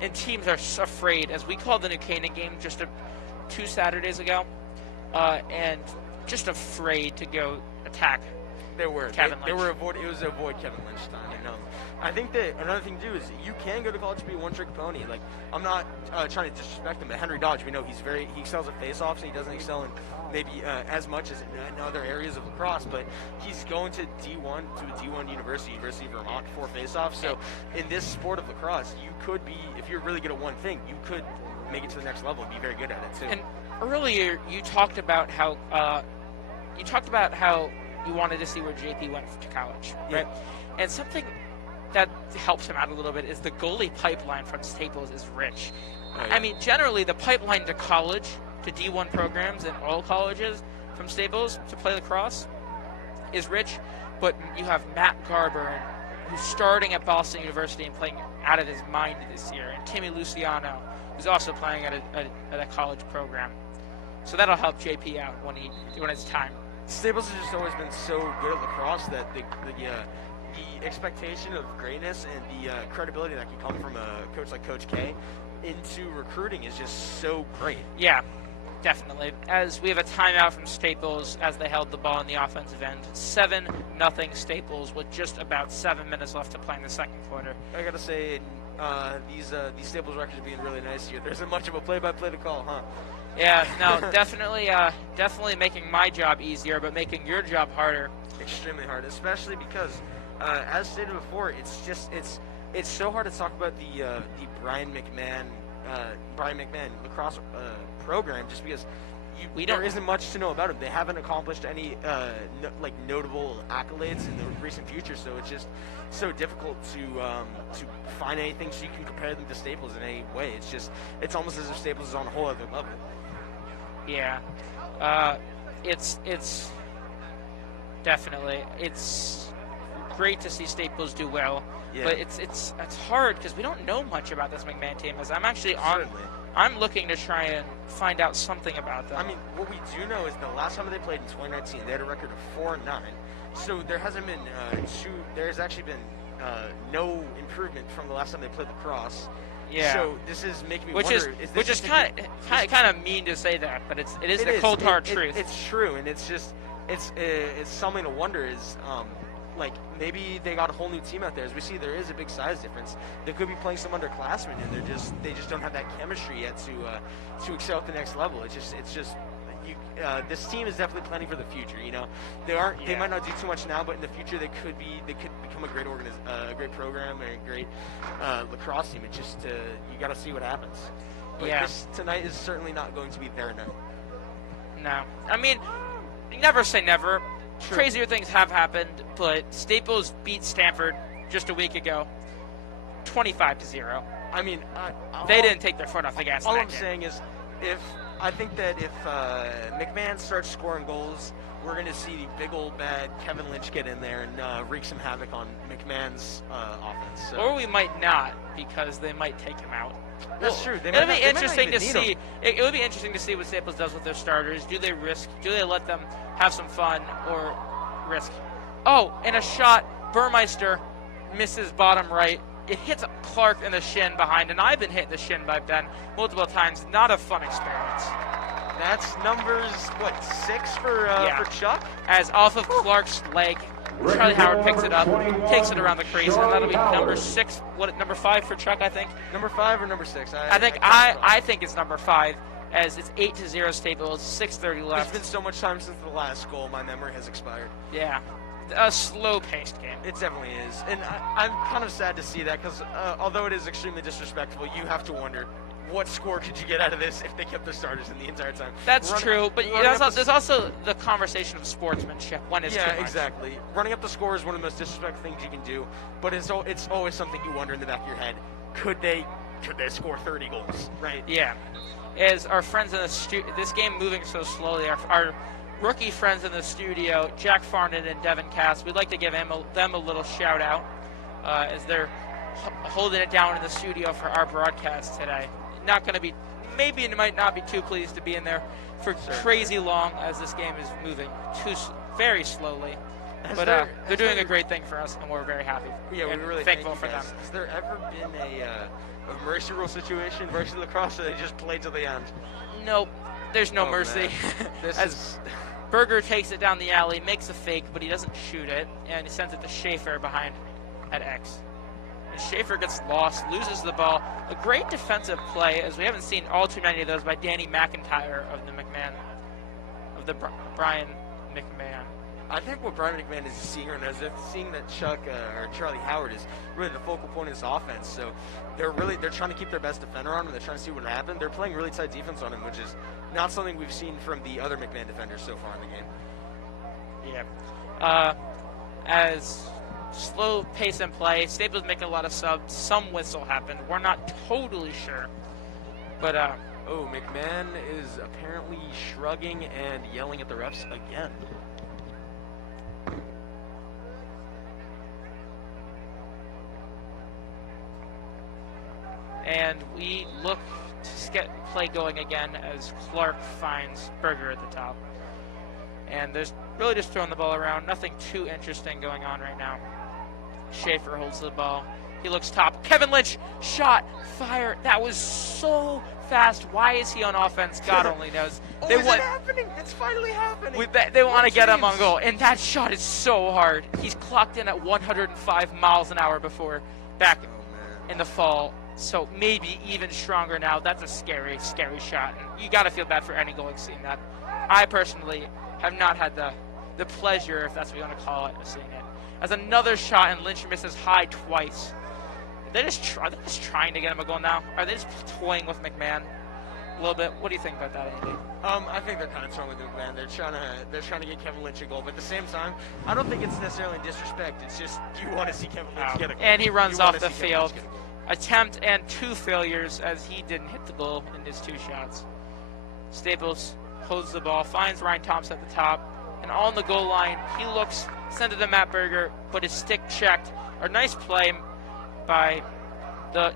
And teams are so afraid, as we called the New Canaan game just 2 Saturdays ago, and just afraid to go attack. They were. Kevin They Lynch. were it was avoid Kevin Lynch time. And I think that another thing too is you can go to college to be a one-trick pony. Like I'm not trying to disrespect him, but Henry Dodge, we know he excels at face-offs, and he doesn't excel in maybe as much as in other areas of lacrosse. But he's going to D1 to a D1 University of Vermont for face-offs. So in this sport of lacrosse, you could be, if you're really good at one thing, you could make it to the next level and be very good at it too. And earlier you talked about how you wanted to see where JP went to college, right? Yeah. And something that helps him out a little bit is the goalie pipeline from Staples is rich. Oh, yeah. I mean, generally the pipeline to college, to D1 programs and all colleges from Staples to play lacrosse is rich, but you have Matt Garber, who's starting at Boston University and playing out of his mind this year, and Timmy Luciano, who's also playing at a college program. So that'll help JP out when it's time. Staples has just always been so good at lacrosse that the expectation of greatness and the credibility that can come from a coach like Coach K into recruiting is just so great. Yeah, definitely. As we have a timeout from Staples as they held the ball in the offensive end. 7-0 Staples with just about 7 minutes left to play in the second quarter. I gotta say, these Staples records are being really nice here. There isn't much of a play-by-play to call, huh? Yeah, no, definitely making my job easier, but making your job harder. Extremely hard, especially because, as stated before, it's so hard to talk about the Brian McMahon lacrosse program just because there isn't much to know about them. They haven't accomplished any notable accolades in the recent future, so it's just so difficult to find anything so you can compare them to Staples in any way. It's almost as if Staples is on a whole other level. Yeah, it's definitely great to see Staples do well, but it's hard because we don't know much about this McMahon team. As I'm looking to try and find out something about them. I mean, what we do know is the last time they played in 2019, they had a record of 4-9. So there hasn't been there's actually been no improvement from the last time they played lacrosse. Yeah. So this is making me which wonder. is kind of mean to say that, but it is the cold hard truth. It's true, and it's something to wonder. Is maybe they got a whole new team out there. As we see, there is a big size difference. They could be playing some underclassmen, and they just don't have that chemistry yet to excel at the next level. This team is definitely planning for the future. You know, they might not do too much now, but in the future they could become a great great program and a great lacrosse team. It's just you got to see what happens. But this tonight is certainly not going to be their night. No, I mean, never say never. Sure. Crazier things have happened, but Staples beat Stanford just a week ago, 25-0. I mean, they didn't take their foot off the gas. All I'm saying is, I think that if McMahon starts scoring goals, we're going to see big old bad Kevin Lynch get in there and wreak some havoc on McMahon's offense. So. Or we might not, because they might take him out. That's true. It would be interesting to see. It would be interesting to see what Staples does with their starters. Do they let them have some fun, or risk? Oh, and a shot. Burmeister misses bottom right. It hits Clark in the shin behind, and I've been hit in the shin by Ben multiple times. Not a fun experience. That's numbers 6 for Chuck? As off of Clark's leg, Charlie Howard picks it up, takes it around the crease, and that'll be number 6. Number 5 for Chuck, I think. Number 5 or number 6? I think it's number 5, as it's 8-0 Staples, 6:30 left. There's been so much time since the last goal, my memory has expired. Yeah, a slow-paced game. It definitely is, and I'm kind of sad to see that because although it is extremely disrespectful, you have to wonder. What score could you get out of this if they kept their starters in the entire time? That's true, but there's also the conversation of sportsmanship. When it's too much. Exactly. Running up the score is one of the most disrespectful things you can do, but it's always something you wonder in the back of your head. Could they score 30 goals? Right? Yeah. As our friends in this game moving so slowly, our rookie friends in the studio, Jack Farnan and Devin Cass, we'd like to give them a little shout out as they're holding it down in the studio for our broadcast today. Not going to be, maybe might not be too pleased to be in there for crazy long as this game is moving very slowly. But they're doing a great thing for us, and we're very happy. Yeah, we're really thankful for them. Has there ever been a mercy rule situation versus lacrosse, or they just play till the end? Nope, there's no mercy. Berger takes it down the alley, makes a fake, but he doesn't shoot it, and he sends it to Schaefer behind at X. And Schaefer gets lost, loses the ball. A great defensive play, as we haven't seen all too many of those, by Danny McIntyre of the Brian McMahon. I think what Brian McMahon is seeing right now is seeing that Chuck or Charlie Howard is really the focal point of this offense. So they're trying to keep their best defender on him. They're trying to see what happens. They're playing really tight defense on him, which is not something we've seen from the other McMahon defenders so far in the game. Yeah. As slow pace and play, Staples making a lot of subs. Some whistle happened. We're not totally sure. But, oh, McMahon is apparently shrugging and yelling at the refs again. And we look to get play going again as Clark finds Berger at the top. And there's really just throwing the ball around. Nothing too interesting going on right now. Schaefer holds the ball. He looks top. Kevin Lynch, shot, fire. That was so fast. Why is he on offense? God only knows. Is it happening? It's finally happening. They want to get him on goal. And that shot is so hard. He's clocked in at 105 miles an hour before back in the fall. So maybe even stronger now. That's a scary, scary shot. And you got to feel bad for any goalie seeing that. I personally have not had the pleasure, if that's what you want to call it, of seeing it. As another shot, and Lynch misses high twice. Are they just trying to get him a goal now? Are they just toying with McMahon a little bit? What do you think about that, Andy? I think they're kind of toying with McMahon. They're trying to get Kevin Lynch a goal, but at the same time, I don't think it's necessarily disrespect. It's just you want to see Kevin Lynch get a goal. And he runs off the field. Attempt and 2 failures as he didn't hit the goal in his 2 shots. Staples holds the ball, finds Ryan Thompson at the top, and on the goal line, he looks, sends it to Matt Berger, but his stick checked. A nice play by the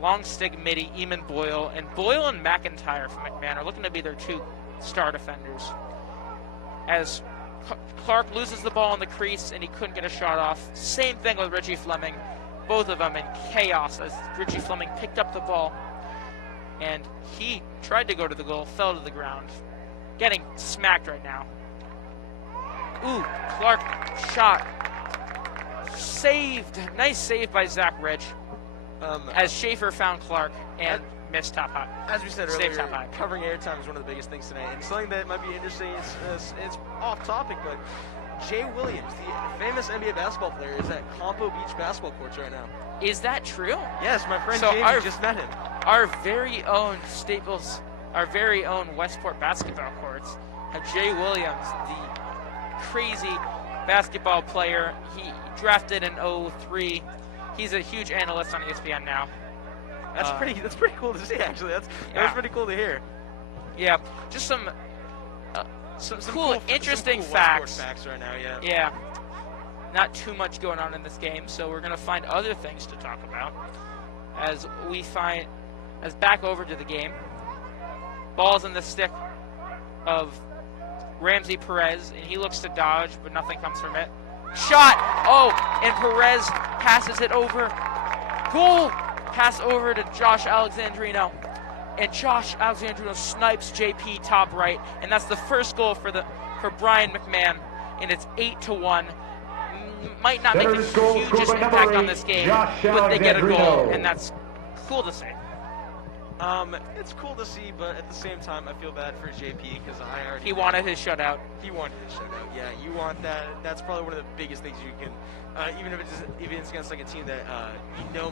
long stick midi, Eamon Boyle, and Boyle and McIntyre from McMahon are looking to be their 2 star defenders. As Clark loses the ball in the crease and he couldn't get a shot off. Same thing with Richie Fleming. Both of them in chaos as Richie Fleming picked up the ball and he tried to go to the goal, fell to the ground. Getting smacked right now. Ooh, Clark shot. Saved. Nice save by Zach Rich. As Schaefer found Clark and missed top high. As we said earlier, covering airtime is one of the biggest things tonight. And something that might be interesting, it's off topic, but Jay Williams, the famous NBA basketball player, is at Compo Beach basketball courts right now. Is that true? Yes, my friend Jamie just met him. Our very own Staples, our very own Westport basketball courts have Jay Williams, the crazy basketball player. He drafted in 03. He's a huge analyst on ESPN now. That's pretty cool to see, actually. That was pretty cool to hear. Yeah, just some cool, interesting facts. Facts right now, yeah. Yeah, not too much going on in this game, so we're gonna find other things to talk about as back over to the game. Ball's in the stick of Ramsey Perez, and he looks to dodge, but nothing comes from it. Shot! Oh, and Perez passes it over. Goal! Pass over to Josh Alexandrino. And Josh Alexandrino snipes JP top right. And that's the first goal for Brian McMahon. And it's 8-1. Might not make the hugest impact on this game, but they get a goal. And that's cool to see. It's cool to see, but at the same time, I feel bad for JP because he wanted his shutout. He wanted his shutout. Yeah, you want that. That's probably one of the biggest things you can, even if it's against like a team that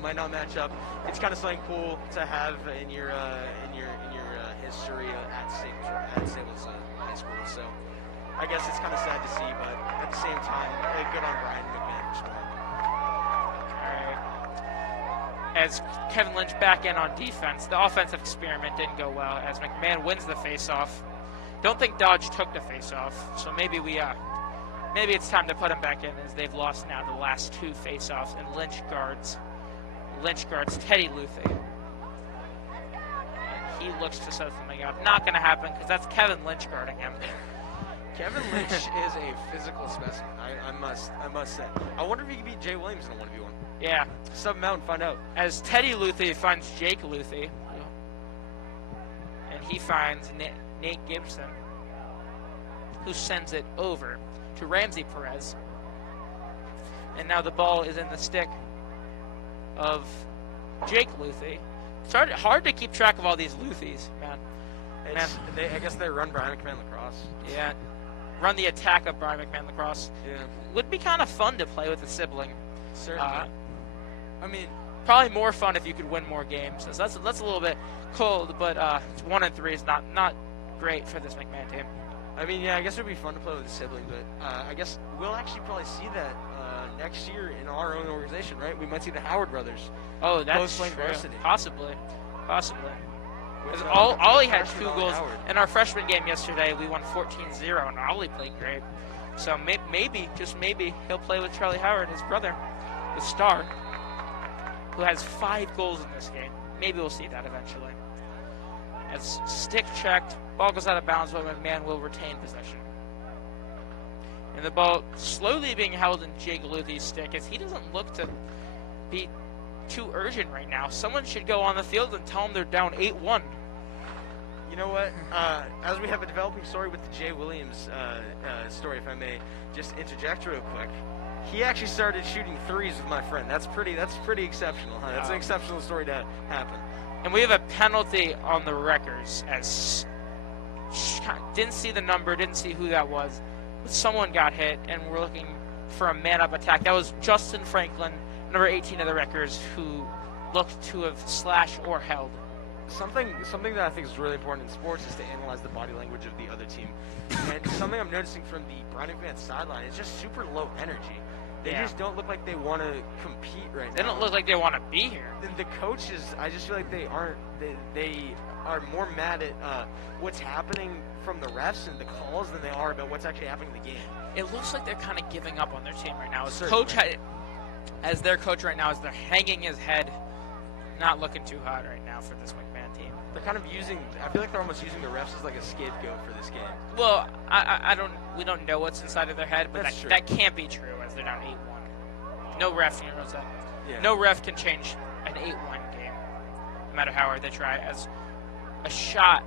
might not match up. It's kind of something cool to have in your history at Staples High School. So I guess it's kind of sad to see, but at the same time, good on Brian McMahon for scoring. As Kevin Lynch back in on defense, the offensive experiment didn't go well as McMahon wins the faceoff. Don't think Dodge took the faceoff, so maybe it's time to put him back in as they've lost now the last 2 faceoffs, and Lynch guards Teddy Luthi. And he looks to set something up. Not going to happen because that's Kevin Lynch guarding him. Kevin Lynch is a physical specimen. I must say. I wonder if he can beat Jay Williams in a 1v1. Yeah. Sub him out and find out. As Teddy Luthi finds Jake Luthi. And he finds Nate Gibson, who sends it over to Ramsey Perez. And now the ball is in the stick of Jake Luthi. It's hard to keep track of all these Luthis, man. I guess they run Brian McMahon Lacrosse. Yeah. Run the attack of Brian McMahon Lacrosse. Yeah. Would be kind of fun to play with a sibling. Certainly. I mean, probably more fun if you could win more games. So that's a little bit cold, but 1-3 is not great for this McMahon team. I mean, yeah, I guess it would be fun to play with a sibling, but I guess we'll actually probably see that next year in our own organization, right? We might see the Howard brothers. Oh, that's playing true. varsity. Possibly. With, Ollie had 2 freshman goals. Howard. In our freshman game yesterday, we won 14-0, and Ollie played great. So maybe, just maybe, he'll play with Charlie Howard, his brother, the star, who has 5 goals in this game. Maybe we'll see that eventually. As stick checked, ball goes out of bounds, but McMahon will retain possession. And the ball slowly being held in Jake Luthi's stick, as he doesn't look to be too urgent right now. Someone should go on the field and tell them they're down 8-1. You know what? As we have a developing story with the Jay Williams story, if I may just interject real quick, he actually started shooting threes with my friend. That's pretty exceptional, huh? That's an exceptional story to happen. And we have a penalty on the records, as didn't see the number, didn't see who that was, but someone got hit, and we're looking for a man-up attack. That was Justin Franklin, number 18 of the records, who looked to have slashed or held. Something that I think is really important in sports is to analyze the body language of the other team. And something I'm noticing from the Brian McMahon sideline is just super low energy. They just don't look like they want to compete right now. They don't look like they want to be here. The coaches, I just feel like they aren't. They are more mad at what's happening from the refs and the calls than they are about what's actually happening in the game. It looks like they're kind of giving up on their team right now. As their coach right now, as they're hanging his head, not looking too hot right now for this McMahon team. They're kind of using. I feel like they're almost using the refs as like a scapegoat for this game. Well, we don't know what's inside of their head, but that can't be true as they're down 8-1. No ref knows that. Yeah. No ref can change an 8-1 game, no matter how hard they try. As a shot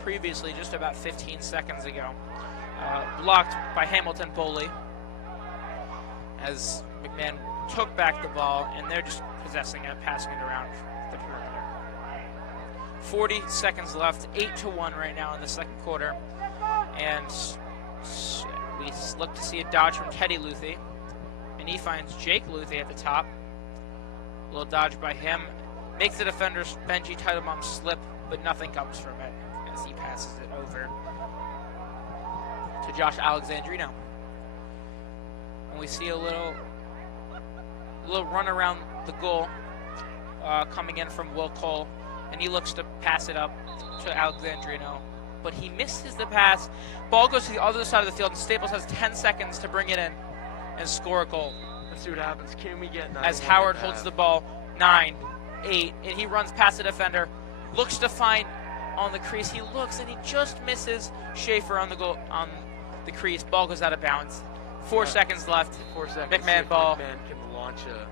previously, just about 15 seconds ago, blocked by Hamilton Boley, as McMahon took back the ball, and they're just possessing it, passing it around the perimeter. 40 seconds left, 8-1 right now in the second quarter, and we look to see a dodge from Teddy Luthi, and he finds Jake Luthi at the top. A little dodge by him, makes the defender's Benji Teitelbaum slip, but nothing comes from it as he passes it over to Josh Alexandrino. And we see a little run around the goal coming in from Will Cole, and he looks to pass it up to Alexandrino, but he misses the pass. Ball goes to the other side of the field, and Staples has 10 seconds to bring it in and score a goal. Let's see what happens. Can we get 9? As Howard holds the ball, 9, 8, and he runs past the defender, looks to find on the crease. He looks, and he just misses Schaefer on the crease. Ball goes out of bounds. 4 seconds left. 4 seconds. McMahon ball. McMahon can launch a...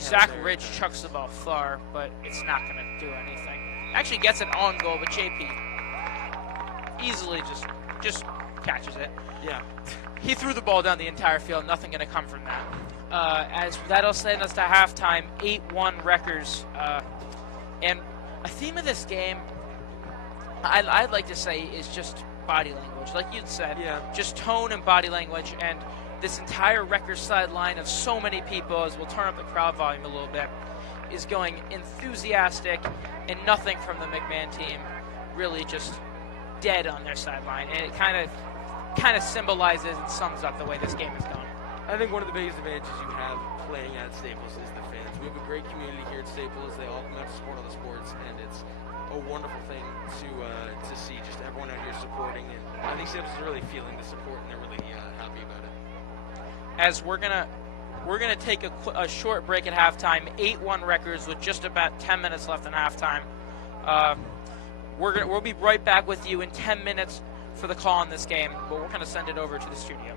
Zach Rich chucks the ball far, but it's not going to do anything. Actually gets an on goal, but JP easily just catches it. Yeah. He threw the ball down the entire field. Nothing going to come from that. As that'll send us to halftime, 8-1 Wreckers. And a theme of this game, I'd like to say, is just body language. Like you'd said, just tone and body language. And this entire Wreckers sideline of so many people, as we'll turn up the crowd volume a little bit, is going enthusiastic, and nothing from the McMahon team really just dead on their sideline. And it kind of symbolizes and sums up the way this game is going. I think one of the biggest advantages you have playing at Staples is the fans. We have a great community here at Staples. They all come out to support all the sports, and it's a wonderful thing to see just everyone out here supporting. And I think Staples is really feeling the support, and they're really happy about it. As we're gonna take a short break at halftime, 8-1 Wreckers with just about 10 minutes left in halftime. We'll be right back with you in 10 minutes for the call on this game, but we're gonna send it over to the studio.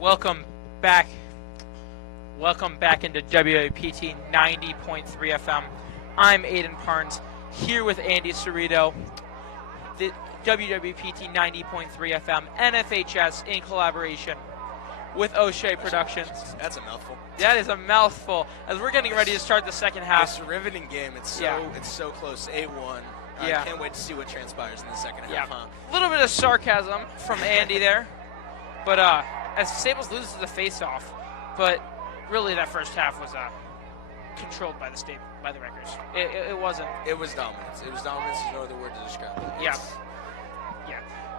Welcome back. Welcome back into WWPT 90.3 FM. I'm Aiden Parnes, here with Andy Cerrito. The WWPT 90.3 FM, NFHS in collaboration with O'Shea Productions. That's a mouthful. That is a mouthful. As we're getting ready to start the second half. It's a riveting game. It's so close. 8-1. Yeah. I can't wait to see what transpires in the second half. Huh? A little bit of sarcasm from Andy there, but as Staples loses the face-off, but really that first half was controlled by the Wreckers. It wasn't. It was dominance. It was dominance. There's no other word to describe it. Yeah.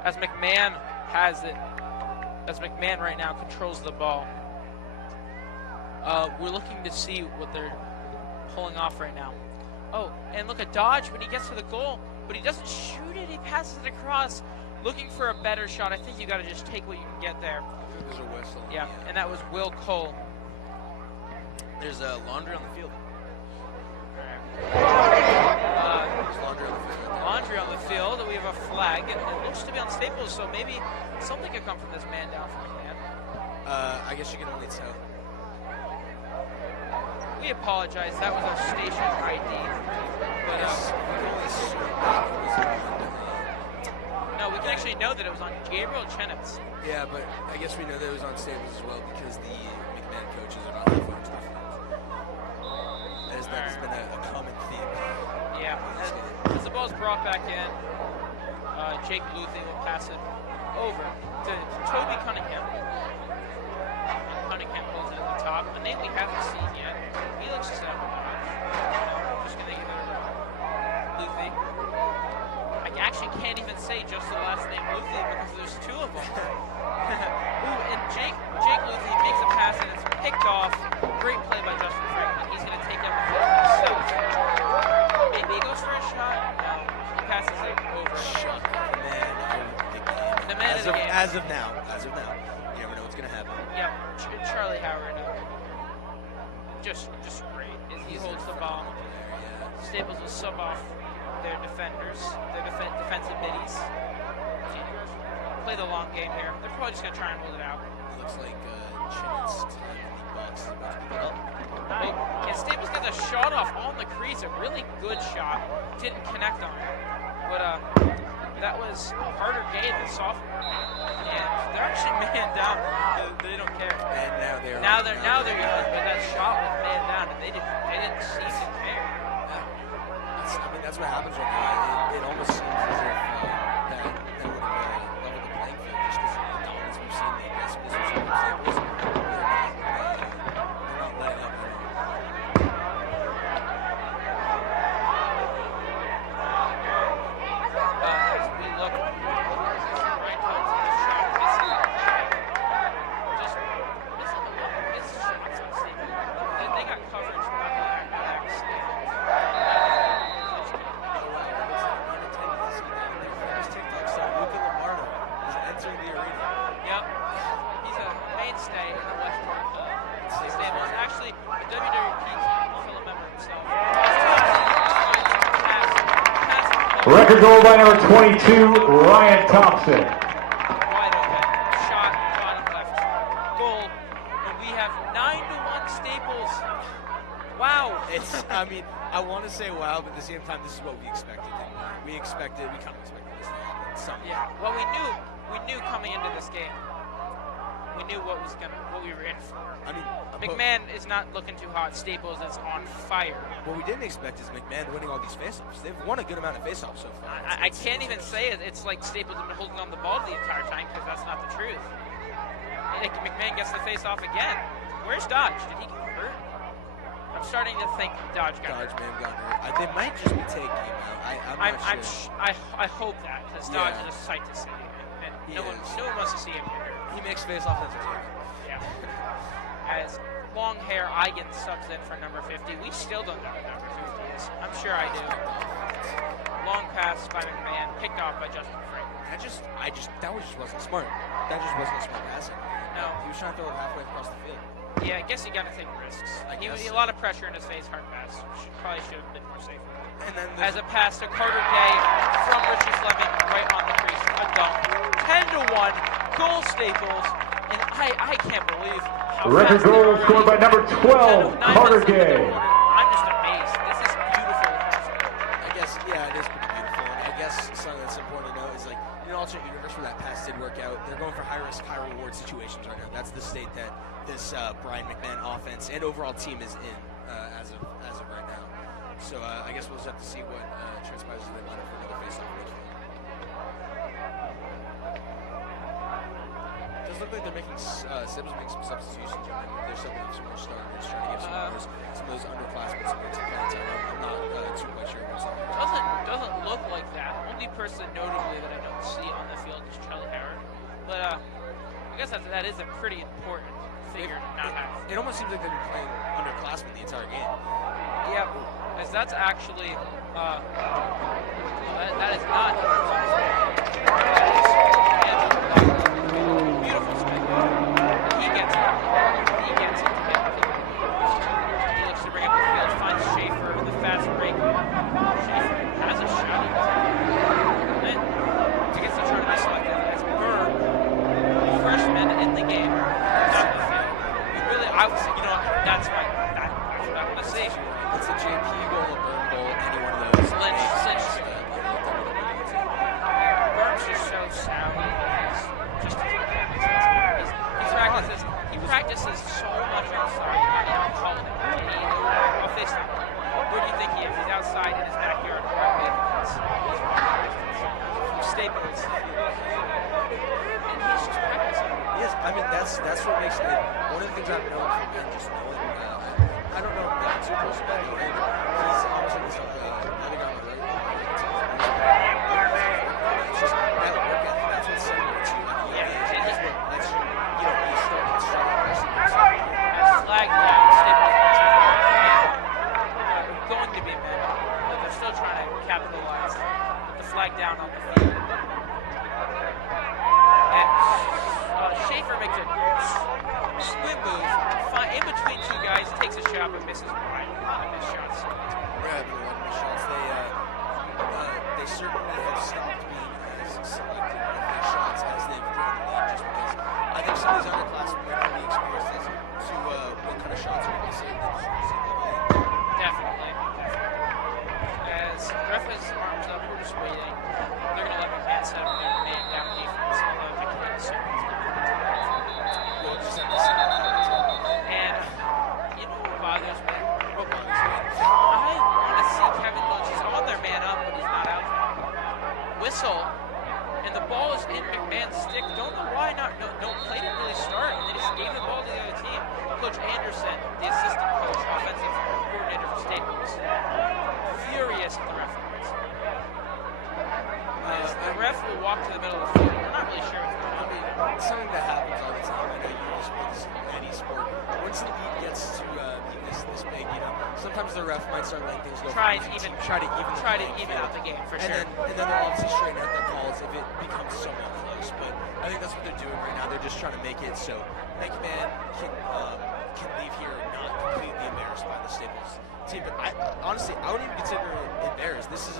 As McMahon has it, as McMahon right now controls the ball, we're looking to see what they're pulling off right now. Oh, and look at Dodge when he gets to the goal, but he doesn't shoot it. He passes it across, looking for a better shot. I think you got to just take what you can get there. There's a whistle. Yeah, and that was Will Cole. There's laundry on the field. There's laundry on the field. Laundry on the field. We have a flag. It looks to be on Staples, so maybe something could come from this man down from McMahon. I guess you can only tell. We apologize. That was our station ID. But we can only assume that it was on. no, we can actually know that it was on Gabriel Chenitz. Yeah, but I guess we know that it was on Staples as well because the McMahon coaches are not looking to the field. That has been a common theme. Yeah. As the ball's brought back in, Jake Luthy will pass it over to Toby Cunningham. And Cunningham pulls it at the top. A name we haven't seen yet. He looks set up. Just going to give it to Luthy. I actually can't even say just the last name Luthy because there's two of them. Ooh, and Jake Luthy makes a pass and it's picked off. Great play by Justin Franklin. He's going to take that himself. Maybe he goes for a shot. No, he passes it over. Shut the man of the game. As of now, you never know what's going to happen. Yeah, Charlie Howard, just great. He holds the ball. Staples will sub off their defenders, their defensive middies. Play the long game here. They're probably just going to try and hold it out. It looks like Chenitz time in the box is about to be up. And Staples gets a shot off on the crease, a really good shot. Didn't connect on it. But that was Carter Gay, the sophomore. And they're actually man down. They don't care. And now they're yelling, but that shot was man down, and they didn't seem to care. Yeah. That's what happens right now. It almost seems as if that would have leveled the playing field just because of the dominance we've seen, the aggressiveness we've seen from Staples. They're not letting up. As we look, right comes the shot, just missing shots on Staples. They got coverage by LAX. Yep, he's a mainstay in the West Part of Staples. Actually, a WWPT fellow member himself. Record goal by number 22, Ryan Thompson. Wide open shot, bottom left goal, and we have 9-1 Staples. Wow. I want to say wow, but at the same time, this is what we expected. We kind of expected this to happen. Yeah. Well, we knew coming into this game. We knew what we were in for. McMahon is not looking too hot. Staples is on fire. What we didn't expect is McMahon winning all these faceoffs. They've won a good amount of faceoffs so far. I can't even say it. It's like Staples has been holding on the ball the entire time because that's not the truth. McMahon gets the face-off again. Where's Dodge? Did he get hurt? I'm starting to think Dodge got hurt. May have gotten hurt. They might just be taking him out. I'm not sure. I hope that because Dodge is a sight to see. And no one wants to see him here. He makes face-off entertaining. Yeah. As long hair Eigen subs in for number 50. We still don't know what number 50 is. I'm sure I do. Long pass by McMahon, picked off by Justin Franklin. That just wasn't smart. That just wasn't a smart passing. No. He was trying to throw it halfway across the field. Yeah, I guess you got to take risks. A lot of pressure in his face, hard pass. Probably should have been more safe. And then as a pass to Carter Gay from Richie Fleming right on the crease. A dunk. 10-1. Goal Staples. And I can't believe how The record fast they goal are. scored by number 12, 9 Carter minutes into the Gay. quarter. I'm just amazed. This is beautiful. I guess, yeah, it is pretty beautiful. And I guess something that's important to note is, like, in an alternate universe where that pass did work out, they're going for high-risk, high-reward situations right now. That's the state that this Brian McMahon offense and overall team is in as of right now. So I guess we'll just have to see what transpires as they line up for another face-off. It does look like they're making Sims making some substitutions. They're subbing up some more starters, trying to give some of those underclassmen some playing time. I'm not too quite sure what's on. Doesn't look like that. Only person notably that I don't see on the field is Charlie Howard. But I guess that is a pretty important figure to not have. It almost seems like they've been playing underclassmen the entire game. Yep, as that's actually that is not. Beautiful spin. He gets it. He looks to bring up the field, finds Schaefer with a fast break. Schaefer has a shot. And I guess he's trying to be selective. As Burr, the freshman in the game, down the field. Really, I was, that's what I want to say. It's a JP goal, a Burn goal, any one of those. Lynch. Burn's just so sound. He practices so much outside. I'm calling it. I'll face it. Where do you think he is? He's outside in his backyard. He's from Staples. And he's just practicing. Yes, I mean that's what makes it. One of the things I've known from him, just knowing, I don't know too close about him. He's always like this other guy on the right. It's just that work ethic. That's what separates you. Yeah, That's what lets you, be strong and strong. Flag down. Staples going to be men, but they're still trying to capitalize. Put the flag down on the field. And Schaefer makes a swim move, in between two guys, takes a shot but misses wide. Not a missed shot. Right, a lot of missed shots. They certainly have stopped being as selective with their shots as they've grown the league, just because I think some of these underclassmen are going to be experienced as to what kind of shots are going to see in the league. Definitely. As ref has his arms up, we're just waiting. They're going to let McMahon set up their man down defense, although I can't assume it's going to be. We'll just have to see what happens. And you know what bothers me? I want to see Kevin Lynch. He's on their man up, but he's not out there. Whistle, and the ball is in McMahon's stick. Don't know why not. No play didn't really start, and they just gave the ball to the other team. Coach Anderson, the assistant coach, offensive coordinator for Staples, furious at the referees. The ref will walk to the middle of the field. We're not really sure what's going on. I mean, something that happens all the time. I know you just play this in any sport. Once the lead gets to be this big, sometimes the ref might start letting things go. Try to even out out the game for and sure. Then they'll obviously straighten out their calls if it becomes somewhat close. But I think that's what they're doing right now. They're just trying to make it so McMahon can leave here not completely embarrassed by the Staples team. But honestly, I wouldn't even consider it embarrassed. This is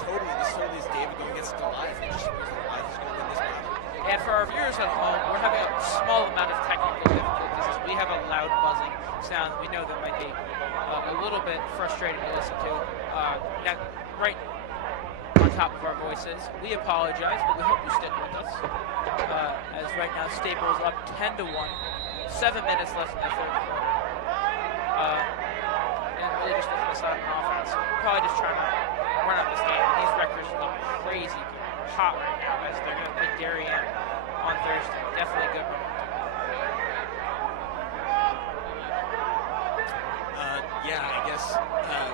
totally as David going against Goliath. It just shows that Goliath is going to win this battle. And for our viewers at home, we're having a small amount of technical difficulties. We have a loud buzzing sound. We know that might be a little bit frustrating to listen to. Right on top of our voices. We apologize, but we hope you stick with us. As right now, Staples up 10-1. 7 minutes left in the third quarter. And really just looking to start an offense. Probably just trying to run out this game. These records look crazy hot right now as they're going to play Darien on Thursday. Definitely good momentum. Yeah, I guess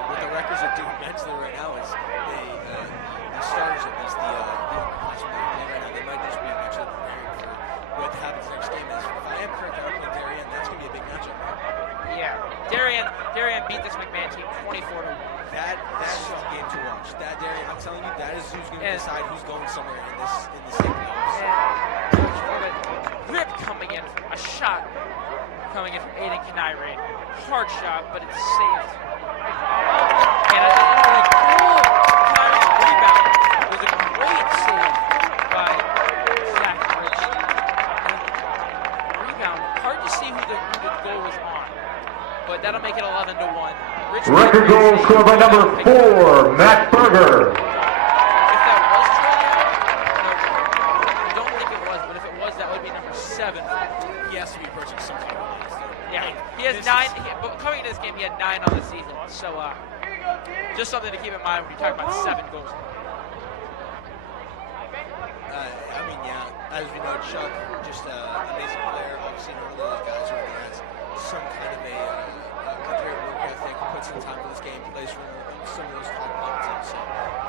what the records are doing mentally right now is the starters, at least the underclassmen that are playing right now, they might just be mentally preparing for what happens next game. If I am correct, I would play Darien. That's going to be a big matchup. Right? Yeah, Darien beat this McMahon team 24-1. That is a game to watch. That Darien, I'm telling you, that is who's going to decide who's going somewhere in the state playoffs. Rip coming in, a shot coming in from Aiden Kanaire. Hard shot, but it's saved. And Kanaire's rebound was a great save by Zach Rich. record goal scored by number 4, Matt Berger. If that was true, I don't think it was, but if it was, that would be number 7. He has to be approaching some kind of limit. Yeah, he has 9. But coming into this game, he had 9 on the season. So just something to keep in mind when you talk about 7 goals. I mean, yeah, as we know, Chuck, just an amazing player. Obviously, one of those guys who really has some kind of a great work ethic, puts in time for this game, plays for some of those top level teams. So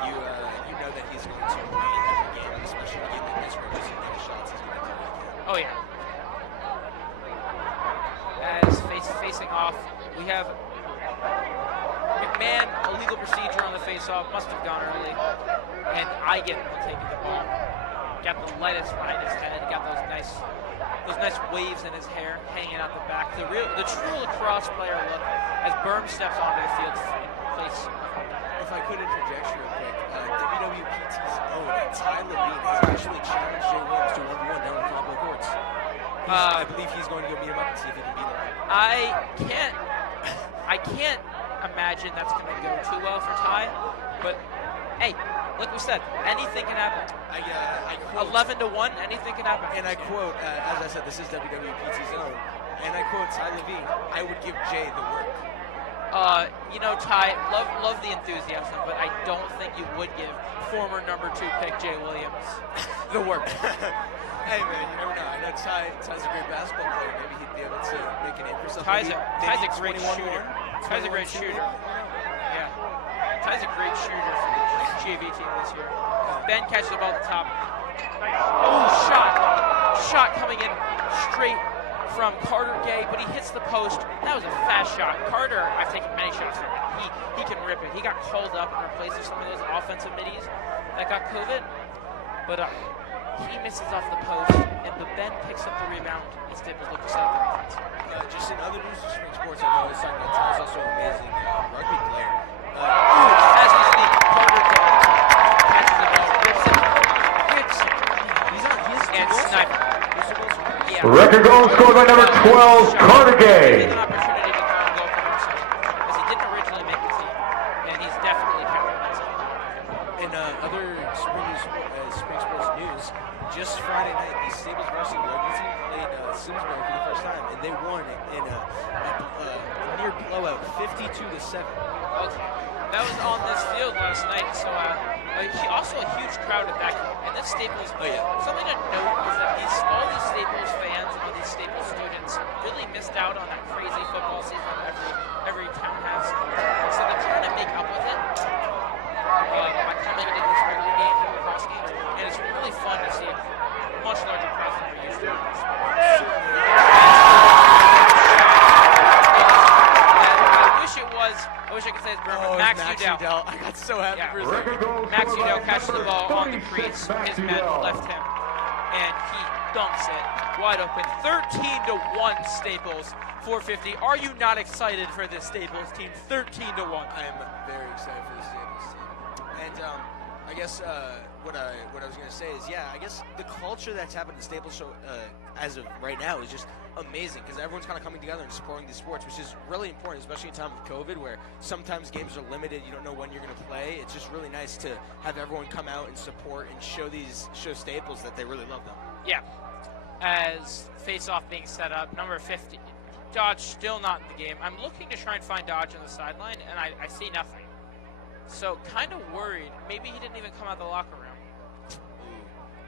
you know that he's going to win every game, and especially a game like this where just many shots he's going to do what he can. Oh, yeah. As facing off, we have McMahon, illegal procedure on the face-off, must have gone early, and Eigen taking the ball. Got the lightest behind his head, got those nice waves in his hair hanging out the back. The true lacrosse player look as Berm steps onto the field in place. If I could interject real quick, WWPT's own Ty Levine has actually challenged Jay Williams to 1v1 down the combo courts. I believe he's going to go meet him up and see if he can beat him. I can't imagine that's going to go too well for Ty, but hey, like we said, anything can happen. I quote, 11-1, anything can happen. And I quote, as I said, this is WWPT's own, and I quote Ty Levine, I would give Jay the work. Ty, love the enthusiasm, but I don't think you would give former number 2 pick Jay Williams the work. Hey man, you never know. I know Ty's a great basketball player. Maybe he'd be able to make a name for something. Ty's a great shooter. Ty's a great shooter. Yeah. Ty's a great shooter for the GAV team this year. Ben catches the ball at the top. Oh, shot coming in straight from Carter Gay, but he hits the post. That was a fast shot. Carter, I've taken many shots from him. He can rip it. He got called up and replaced with some of those offensive middies that got COVID, but he misses off the post, and the Ben picks up the rebound. His Staples look to set up the offense. Just in other news of spring sports, I know it's talking about Ty's also an amazing rugby player. As we speak, Carter Gay catches the ball, rips it, and sniper. Yeah. Record goal scored by number 12, Carter Gay. An opportunity to become a goal for himself, as he didn't originally make the team, and he's definitely capitalizing. In other spring sports news, just Friday night, the Staples varsity rugby team played Simsbury for the first time, and they won in a near blowout, 52-7. That was on this field last night, so also a huge crowd at that. And this Staples, something to note is that all these Staples fans and all these Staples students really missed out on that crazy football season that every town has. So they're trying to make up with it by coming into these regular games and lacrosse games, and it's really fun to see a much larger crowd than we're used to. I wish I could say it's Berman. Max Udell. I got so happy for a second. Max Udell catches the ball on the crease. His men left him, and he dunks it wide open. 13-1 Staples, 450. Are you not excited for this Staples team? 13-1. I am very excited for this Staples team. And I guess what I was going to say is, I guess the culture that's happened in Staples as of right now is just amazing, because everyone's kind of coming together and supporting these sports, which is really important, especially in time of COVID, where sometimes games are limited. You don't know when you're going to play. It's just really nice to have everyone come out and support and show Staples that they really love them. Yeah. As face-off being set up, number 50, Dodge still not in the game. I'm looking to try and find Dodge on the sideline, and I see nothing. So kind of worried. Maybe he didn't even come out of the locker room.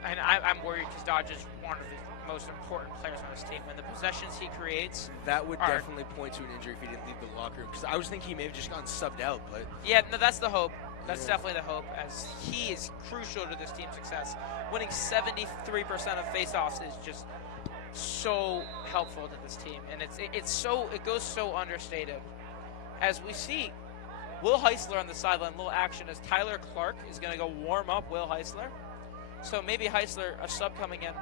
And I'm worried because Dodge is one of the most important players on this team, and the possessions he creates. That would definitely point to an injury if he didn't leave the locker room, because I was thinking he may have just gotten subbed out. But yeah, no, that's the hope. That's definitely the hope, as he is crucial to this team's success. Winning 73% of faceoffs is just so helpful to this team, and it goes so understated. As we see Will Heisler on the sideline, little action as Tyler Clark is going to go warm up Will Heisler. So maybe Heisler, a sub coming in,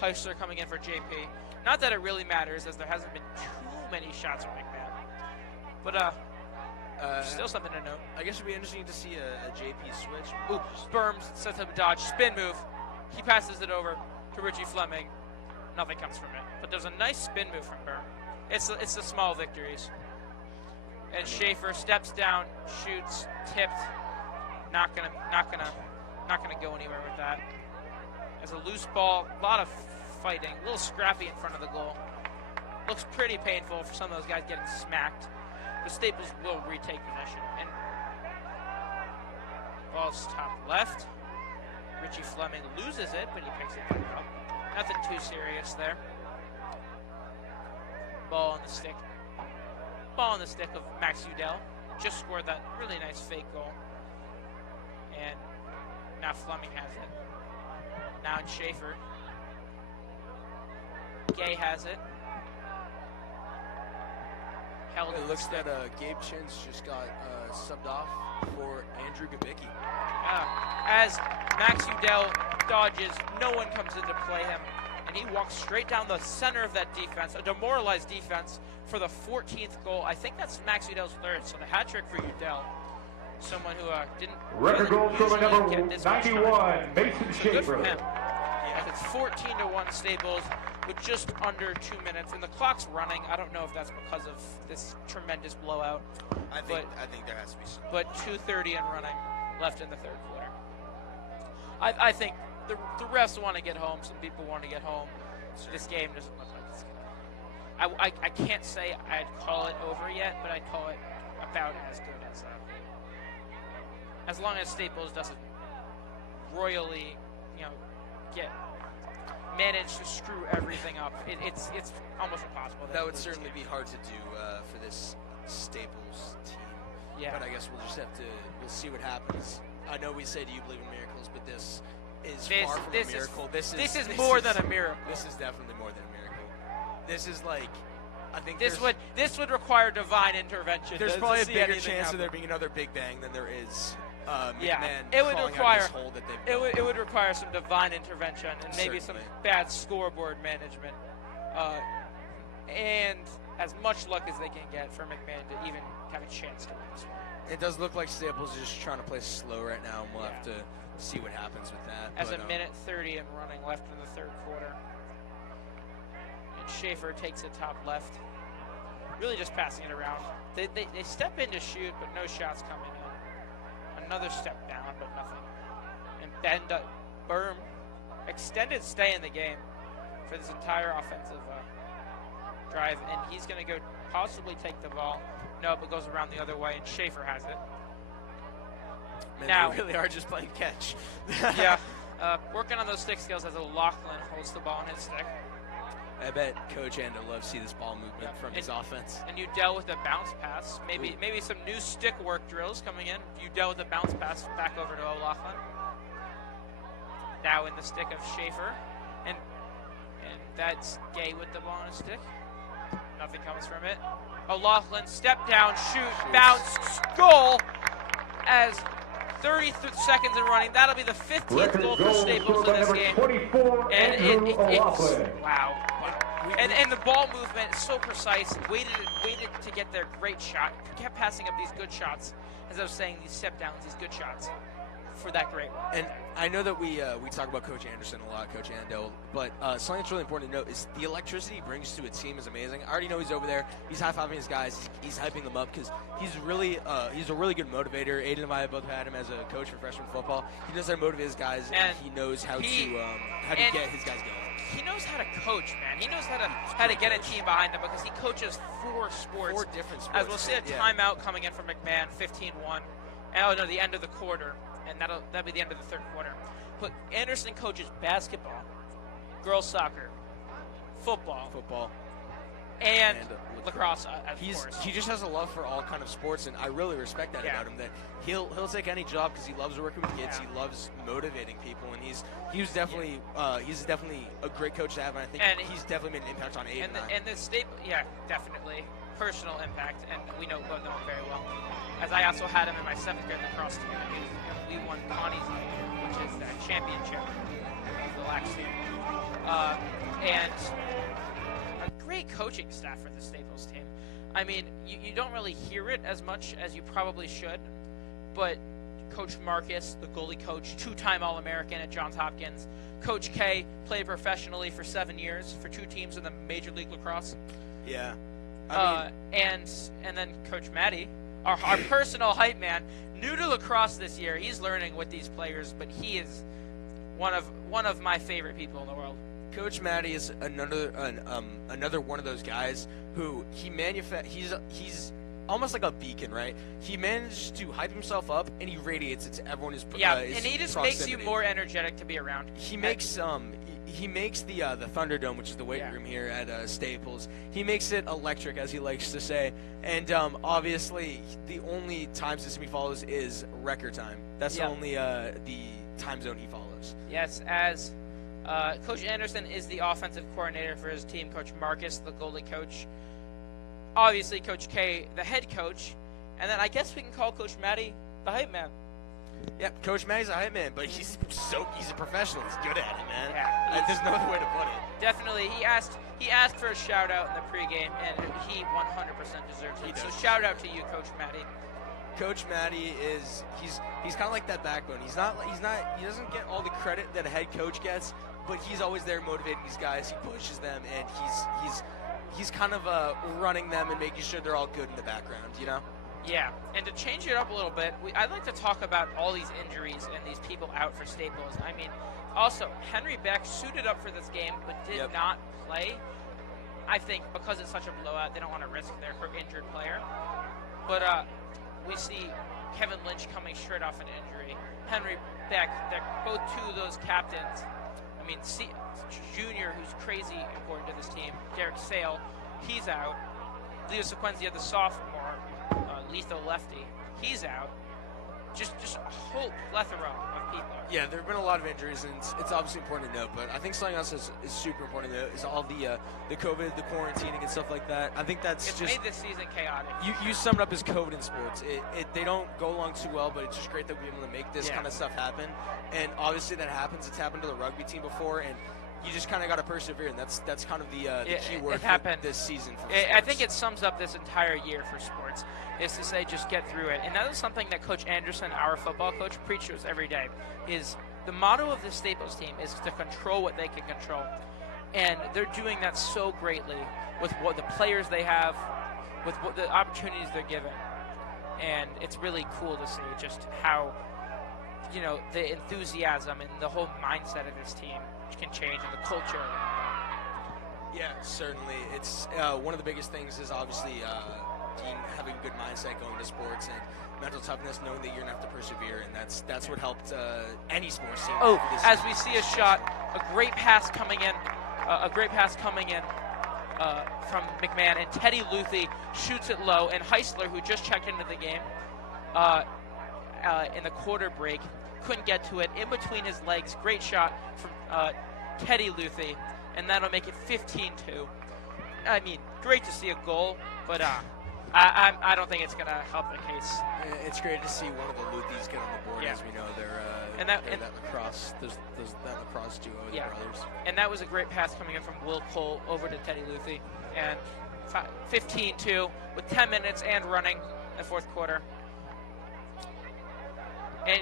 Heisler coming in for JP. Not that it really matters, as there hasn't been too many shots from McMahon. But still something to note. I guess it'd be interesting to see a JP switch. Ooh, Sperms sets up a dodge, spin move. He passes it over to Richie Fleming. Nothing comes from it. But there's a nice spin move from Berm. It's the small victories. And Schaefer steps down, shoots, tipped. Not gonna go anywhere with that. As a loose ball, a lot of fighting, a little scrappy in front of the goal. Looks pretty painful for some of those guys getting smacked. The Staples will retake possession. And ball's top left. Richie Fleming loses it, but he picks it back up. Nothing too serious there. Ball on the stick. Ball on the stick of Max Udell. Just scored that really nice fake goal. And now Fleming has it. Now it's Schaefer. Gay has it. Held It looks that Gabe Chins just got subbed off for Andrew Gabicki. As Max Udell dodges, no one comes in to play him, and he walks straight down the center of that defense, a demoralized defense, for the 14th goal. I think that's Max Udell's third, so the hat trick for Udell. Someone who didn't Record goal scorer number get this much 91, time. Mason So good for Schaefer. him. And it's 14-1 Staples with just under 2 minutes, and the clock's running. I don't know if that's because of this tremendous blowout. I think there has to be some. But 2:30 and running left in the third quarter. I think the refs want to get home. Some people want to get home. So this game doesn't look like it's going to. I can't say I'd call it over yet, but I'd call it about as good as long as Staples doesn't royally, manage to screw everything up. It's almost impossible. That would certainly be hard to do for this Staples team. Yeah. But I guess we'll see what happens. I know we said you believe in miracles, but this is far from a miracle. This is more than a miracle. This is definitely more than a miracle. This is like, I think this would require divine intervention. There's probably a bigger chance of there being another Big Bang than there is McMahon it would crawling require out of this hole that they've built. it would require some divine intervention and maybe some Certainly. bad scoreboard management, and as much luck as they can get for McMahon to even have a chance to win this one. It does look like Staples is just trying to play slow right now, and we'll have to see what happens with that. As a minute 30 and running left in the third quarter. And Schaefer takes it top left. Really just passing it around. They step in to shoot, but no shots coming in. Another step down, but nothing. And Berm, extended stay in the game for this entire offensive drive. And he's going to go possibly take the ball. No, but goes around the other way, and Schaefer has it. Man, now, they really are just playing catch. Yeah. Working on those stick skills as O'Loughlin holds the ball in his stick. I bet Coach Ando loves to see this ball movement from his offense. And you dealt with a bounce pass. Maybe some new stick work drills coming in. You dealt with a bounce pass back over to O'Loughlin. Now in the stick of Schaefer. And that's Gay with the ball on his stick. Nothing comes from it. O'Loughlin, step down, shoot, bounce, goal. As 30 seconds and running, that'll be the 15th goal for Staples in this game. And it's wow. And the ball movement is so precise. Waited to get their great shot. Kept passing up these good shots. As I was saying, these step downs, these good shots for that great one. And I know that we talk about Coach Anderson a lot, Coach Ando, but something that's really important to note is the electricity he brings to a team is amazing. I already know he's over there. He's high-fiving his guys. He's hyping them up because he's a really good motivator. Aiden and I have both had him as a coach for freshman football. He knows how to motivate his guys, and he knows how to get his guys going. He knows how to coach, man. He knows how to get a team behind him because he coaches 4 sports. 4 different sports. As we'll see a timeout coming in from McMahon, 15-1. Oh, no, the end of the quarter. And that'll be the end of the third quarter. But Anderson coaches basketball, girls soccer, football, and lacrosse, of course. He just has a love for all kind of sports, and I really respect that about him. That he'll take any job because he loves working with kids. He loves motivating people, and he's definitely a great coach to have. And I think he's definitely made an impact on Aiden. And the state, definitely personal impact, and we know both of them very well. As I also had him in my 7th grade lacrosse team. We won Connie's League, which is the championship of the LAX team. And a great coaching staff for the Staples team. I mean, you don't really hear it as much as you probably should, but Coach Marcus, the goalie coach, 2-time All-American at Johns Hopkins. Coach K played professionally for 7 years for 2 teams in the Major League Lacrosse. Yeah. And then Coach Matty, our personal hype man, new to lacrosse this year. He's learning with these players, but he is one of my favorite people in the world. Coach Matty is another one of those guys who he's almost like a beacon, right? He manages to hype himself up and he radiates it to everyone. And he just makes you more energetic to be around. He makes the Thunderdome, which is the weight room here at Staples. He makes it electric, as he likes to say. And obviously, the only time system he follows is record time. That's the only the time zone he follows. Yes, as Coach Anderson is the offensive coordinator for his team. Coach Marcus, the goalie coach. Obviously, Coach K, the head coach. And then I guess we can call Coach Matty the hype man. Yeah, Coach Matty's a hype man, but he's a professional. He's good at it, man. Yeah, there's no other way to put it. Definitely. He asked for a shout out in the pregame, and he 100% deserves it. So shout out to you, Coach Matty. Coach Matty he's kind of like that backbone. He doesn't get all the credit that a head coach gets, but he's always there motivating these guys. He pushes them, and he's kind of running them and making sure they're all good in the background, you know? Yeah, and to change it up a little bit, I'd like to talk about all these injuries and these people out for Staples. I mean, also, Henry Beck suited up for this game but did not play. I think because it's such a blowout, they don't want to risk their injured player. But we see Kevin Lynch coming straight off an injury. Henry Beck, they're both two of those captains. I mean, Junior, who's crazy important to this team, Derek Sale, he's out. Leo Sequenzia, the sophomore, lethal lefty, he's out. Just a whole plethora of people. Yeah, there have been a lot of injuries, and it's obviously important to note, but I think something else is super important to note is all the COVID, the quarantining, and stuff like that. I think it's made this season chaotic. You sum it up as COVID in sports. They don't go along too well, but it's just great that we're able to make this kind of stuff happen. And obviously that happens. It's happened to the rugby team before, and you just kind of got to persevere, and that's kind of the key word for this season. I think it sums up this entire year for sports, is to say just get through it. And that is something that Coach Anderson, our football coach, preaches to us every day. Is the motto of the Staples team is to control what they can control. And they're doing that so greatly with what the players they have, with what the opportunities they're given. And it's really cool to see just how, the enthusiasm and the whole mindset of this team can change, and the culture. Yeah, certainly. It's one of the biggest things is obviously having a good mindset going to sports and mental toughness, knowing that you're going to have to persevere, and that's what helped any sports team. Oh, as we see a shot, a great pass coming in from McMahon, and Teddy Luthi shoots it low, and Heisler, who just checked into the game in the quarter break, couldn't get to it. In between his legs, great shot from Teddy Luthi, and that'll make it 15-2. I mean, great to see a goal, but I don't think it's going to help the case. It's great to see one of the Luthis get on the board, as we know they're that lacrosse, that lacrosse duo, the brothers. And that was a great pass coming in from Will Cole over to Teddy Luthi, and 15-2 with 10 minutes and running in the fourth quarter. And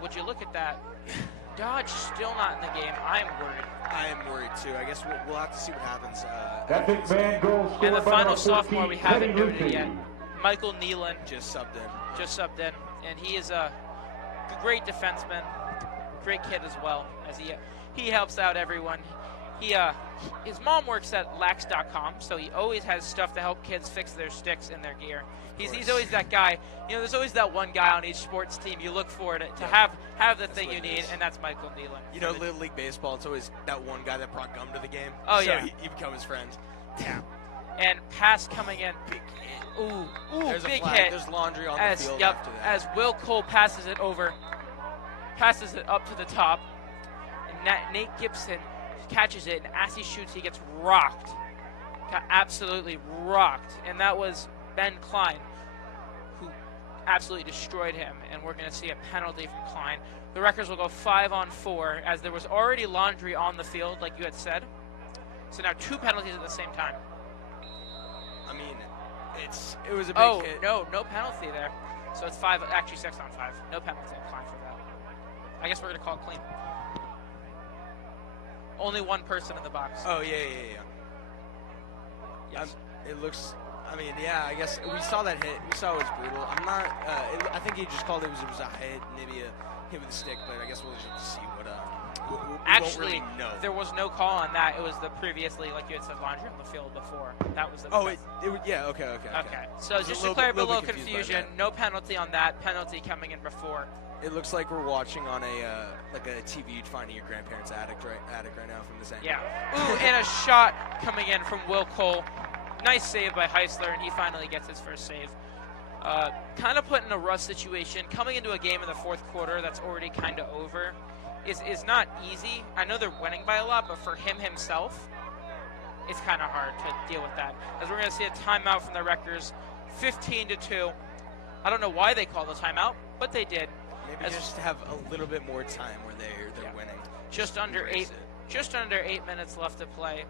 would you look at that? Dodge still not in the game. I'm worried. I am worried too. I guess we'll have to see what happens. That big man goal scored and the by final number sophomore 14, we haven't Teddy noted Luthi. yet. Michael Nealon just subbed in, and he is a great defenseman, great kid as well. As he helps out everyone. His mom works at LAX.com, so he always has stuff to help kids fix their sticks and their gear. He's always that guy. There's always that one guy on each sports team you look for to have the thing you need, and that's Michael Nealon. Little League Baseball, it's always that one guy that brought gum to the game. Oh, so yeah. He become his friend. Yeah. And pass coming in. Ooh, There's big a flag. hit. There's laundry on the field after that. As Will Cole passes it up to the top, and Nate Gibson catches it, and as he shoots, he gets rocked. Got absolutely rocked. And that was Ben Klein, who absolutely destroyed him, and we're going to see a penalty from Klein. The Wreckers will go 5-on-4, as there was already laundry on the field, like you had said. So now 2 penalties at the same time. I mean, it was a big hit. No penalty there. So it's 6-on-5. No penalty on Klein for that. I guess we're going to call it clean. Only one person in the box. Oh, yeah. Yes. It looks. I mean, yeah. I guess we saw that hit. We saw it was brutal. I'm not. I think he just called it was a hit, maybe a hit with a stick. But I guess we'll just have to see what. We Actually, won't really know. there was no call on that. It was the previously, like you had said, laundry on the field before. That was the. Yeah. Okay. Okay. So just to clear up a little confusion, no penalty on that. Penalty coming in before. It looks like we're watching on a like a TV finding your grandparents' attic right now from this angle. Yeah. Ooh, and a shot coming in from Will Cole. Nice save by Heisler, and he finally gets his first save. Kind of put in a rough situation. Coming into a game in the fourth quarter that's already kind of over is not easy. I know they're winning by a lot, but for him himself, it's kind of hard to deal with that. As we're going to see a timeout from the Wreckers, 15-2. I don't know why they called the timeout, but they did. Maybe just to have a little bit more time where they're winning. Just under 8 minutes left to play,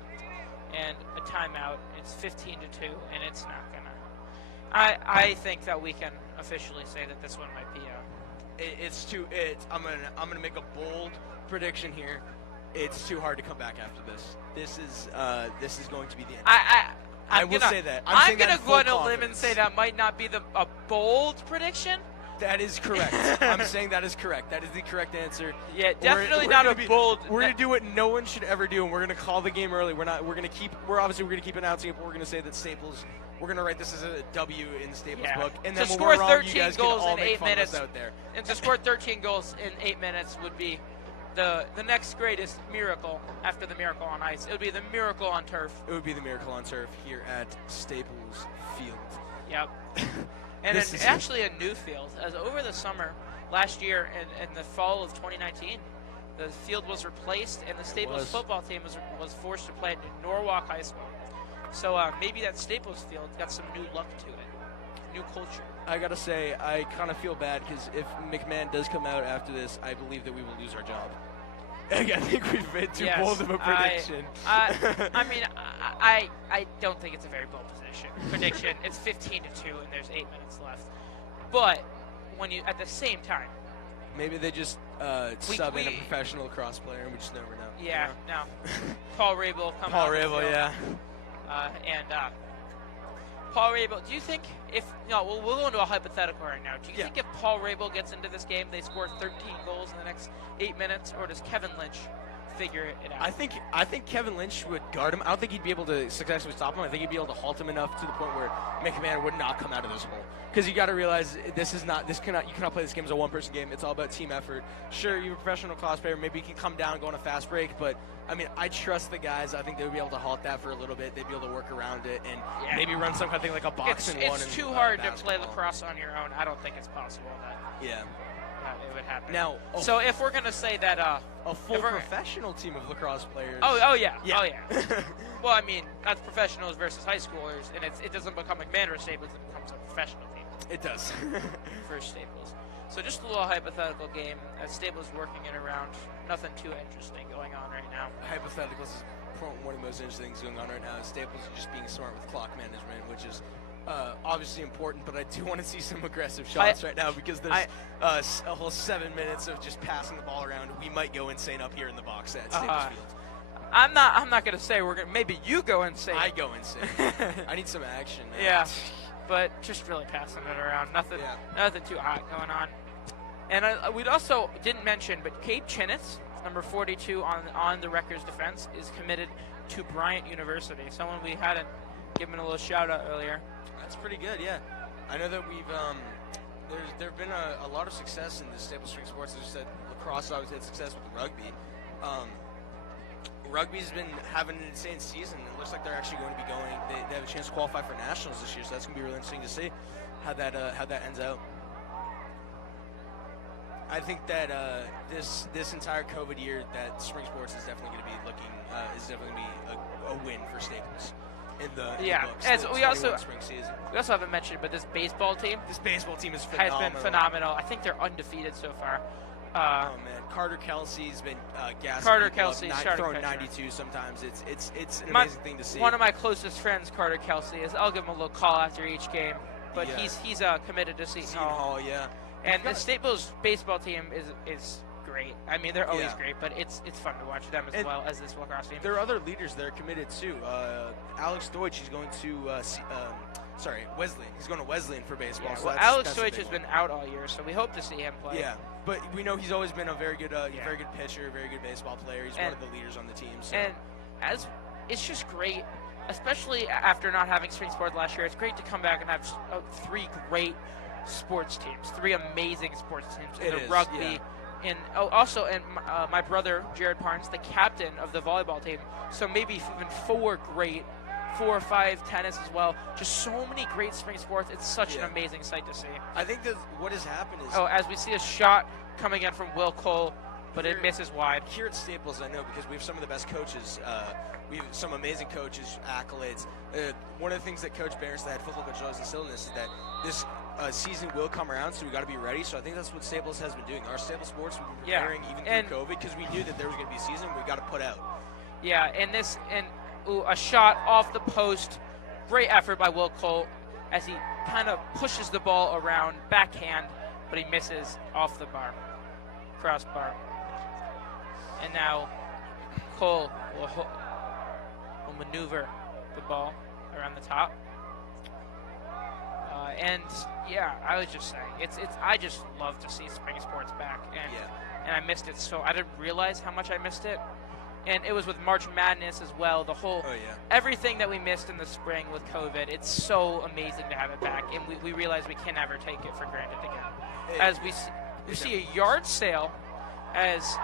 and a timeout. It's 15-2, and it's not gonna. I think that we can officially say that this one might be I'm gonna make a bold prediction here. It's too hard to come back after this. This is going to be the end. I will say that. I'm gonna go on a limb and say that might not be a bold prediction. That is correct. I'm saying that is correct. That is the correct answer. Yeah, definitely not a bold. We're gonna do what no one should ever do, and we're gonna call the game early. We're gonna keep announcing it, but we're gonna say that Staples. We're gonna write this as a W in the Staples book, and then to when score we're wrong, 13 you guys goals can all in make 8 fun of minutes us out there. And to score 13 goals in 8 minutes would be the next greatest miracle after the miracle on ice. It would be the miracle on turf. It would be the miracle on turf here at Staples Field. Yep. And actually a new field. As over the summer, last year in the fall of 2019, the field was replaced and the Staples football team was forced to play at Norwalk High School. So maybe that Staples field got some new look to it, new culture. I gotta say, I kind of feel bad because if McMahon does come out after this, I believe that we will lose our job. I think we've made too bold of a prediction. I mean, I don't think it's a very bold prediction. It's 15-2 and there's 8 minutes left. But when you at the same time, maybe they just sub in a professional lacrosse player and we just never know. Yeah, no. Paul Rabel coming. Paul Rabel, yeah. Paul Rabel, do you think we'll go into a hypothetical right now. Do you think if Paul Rabel gets into this game, they score 13 goals in the next 8 minutes, or does Kevin Lynch figure it out? I think Kevin Lynch would guard him. I don't think he'd be able to successfully stop him. I think he'd be able to halt him enough to the point where McMahon would not come out of this hole. Because you got to realize you cannot play this game as a one-person game. It's all about team effort. Sure, you're a professional class player. Maybe you can come down, go on a fast break, but I mean, I trust the guys. I think they would be able to halt that for a little bit. They'd be able to work around it and maybe run some kind of thing like a box and one. It's too hard to play lacrosse on your own. I don't think it's possible that it would happen. Now, so if we're gonna say that a full professional team of lacrosse players. Oh yeah. Well, I mean, that's professionals versus high schoolers, and it doesn't become McMahon or Staples. It becomes a professional team. It does. For Staples. So just a little hypothetical game. Staples working it around. Nothing too interesting going on right now. Hypotheticals is one of the most interesting things going on right now. Staples is just being smart with clock management, which is obviously important, but I do want to see some aggressive shots right now because there's a whole 7 minutes of just passing the ball around. We might go insane up here in the box at Staples Field. I'm not gonna say we're gonna. Maybe you go insane. I go insane. I need some action. Yeah, but just really passing it around. Nothing too hot going on. And we also didn't mention, but Cade Chinnis, number 42 on the Wreckers defense, is committed to Bryant University. Someone we hadn't given a little shout out earlier. That's pretty good, yeah. I know that we've there've been a lot of success in the Staples Spring Sports. As you said, lacrosse obviously had success with the rugby. Rugby's been having an insane season. It looks like they're actually going to be going. They have a chance to qualify for nationals this year, so that's going to be really interesting to see how that ends out. I think that this entire COVID year, that spring sports is definitely going to be a win for Staples in the books. And we also spring season. We also haven't mentioned, but this baseball team is phenomenal. Has been phenomenal. I think they're undefeated so far. Oh man, Carter Kelsey's been gassing. Carter Kelsey's throwing 92 sometimes. It's an amazing thing to see. One of my closest friends, Carter Kelsey, I'll give him a little call after each game. But he's committed to Seton Hall. Yeah. And the Staples baseball team is great. great. I mean, they're always Yeah. great, but it's fun to watch them as And well as this lacrosse team. There are other leaders that are committed too. Alex Deutsch, he's going to Wesleyan. He's going to Wesleyan for baseball. Yeah, so well, that's Alex a Deutsch big has one. been out all year, so we hope to see him play. Yeah, but we know he's always been a very good pitcher, very good baseball player. He's one of the leaders on the team. So. And as it's just great, especially after not having spring sports last year. It's great to come back and have 3 great sports teams, 3 amazing sports teams in It the is, rugby. yeah. And my brother Jared Parnes, the captain of the volleyball team. So maybe even 4 or 5 tennis as well. Just so many great spring sports. It's such an amazing sight to see. I think that what has happened is As we see a shot coming in from Will Cole, but it misses wide. here at Staples, I know because we have some of the best coaches. We have some amazing coaches, accolades. One of the things that Coach Barris, the head football coach, always instilled in us is that this season will come around, so we got to be ready. So I think that's what Staples has been doing. Our Staples sports, we've been preparing even through COVID because we knew that there was going to be a season we got to put out. Yeah, a shot off the post. Great effort by Will Cole as he kind of pushes the ball around, backhand, but he misses off the crossbar. And now Cole will maneuver the ball around the top. I was just saying, I just love to see spring sports back, and I missed it. So I didn't realize how much I missed it. And it was with March Madness as well. The whole, everything that we missed in the spring with COVID. It's so amazing to have it back, and we realize we can never take it for granted again. As we see a yard sale, as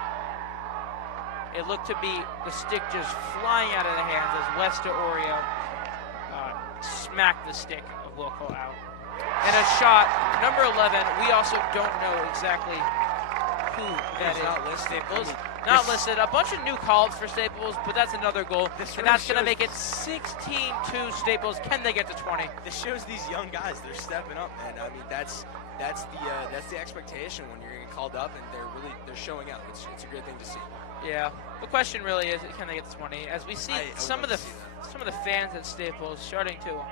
it looked to be the stick just flying out of the hands as Westa Oreo smacked the stick of Will Cole out. And a shot, number 11. We also don't know exactly who that is. Not listed. Staples. Not listed. A bunch of new calls for Staples, but that's another goal. And that's going to make it 16-2 Staples. Can they get to 20? This shows these young guys, they're stepping up, man. I mean, that's the expectation when you're getting called up, and they're showing out. It's a great thing to see. Yeah. The question really is, can they get to 20? As we see some of the fans at Staples starting to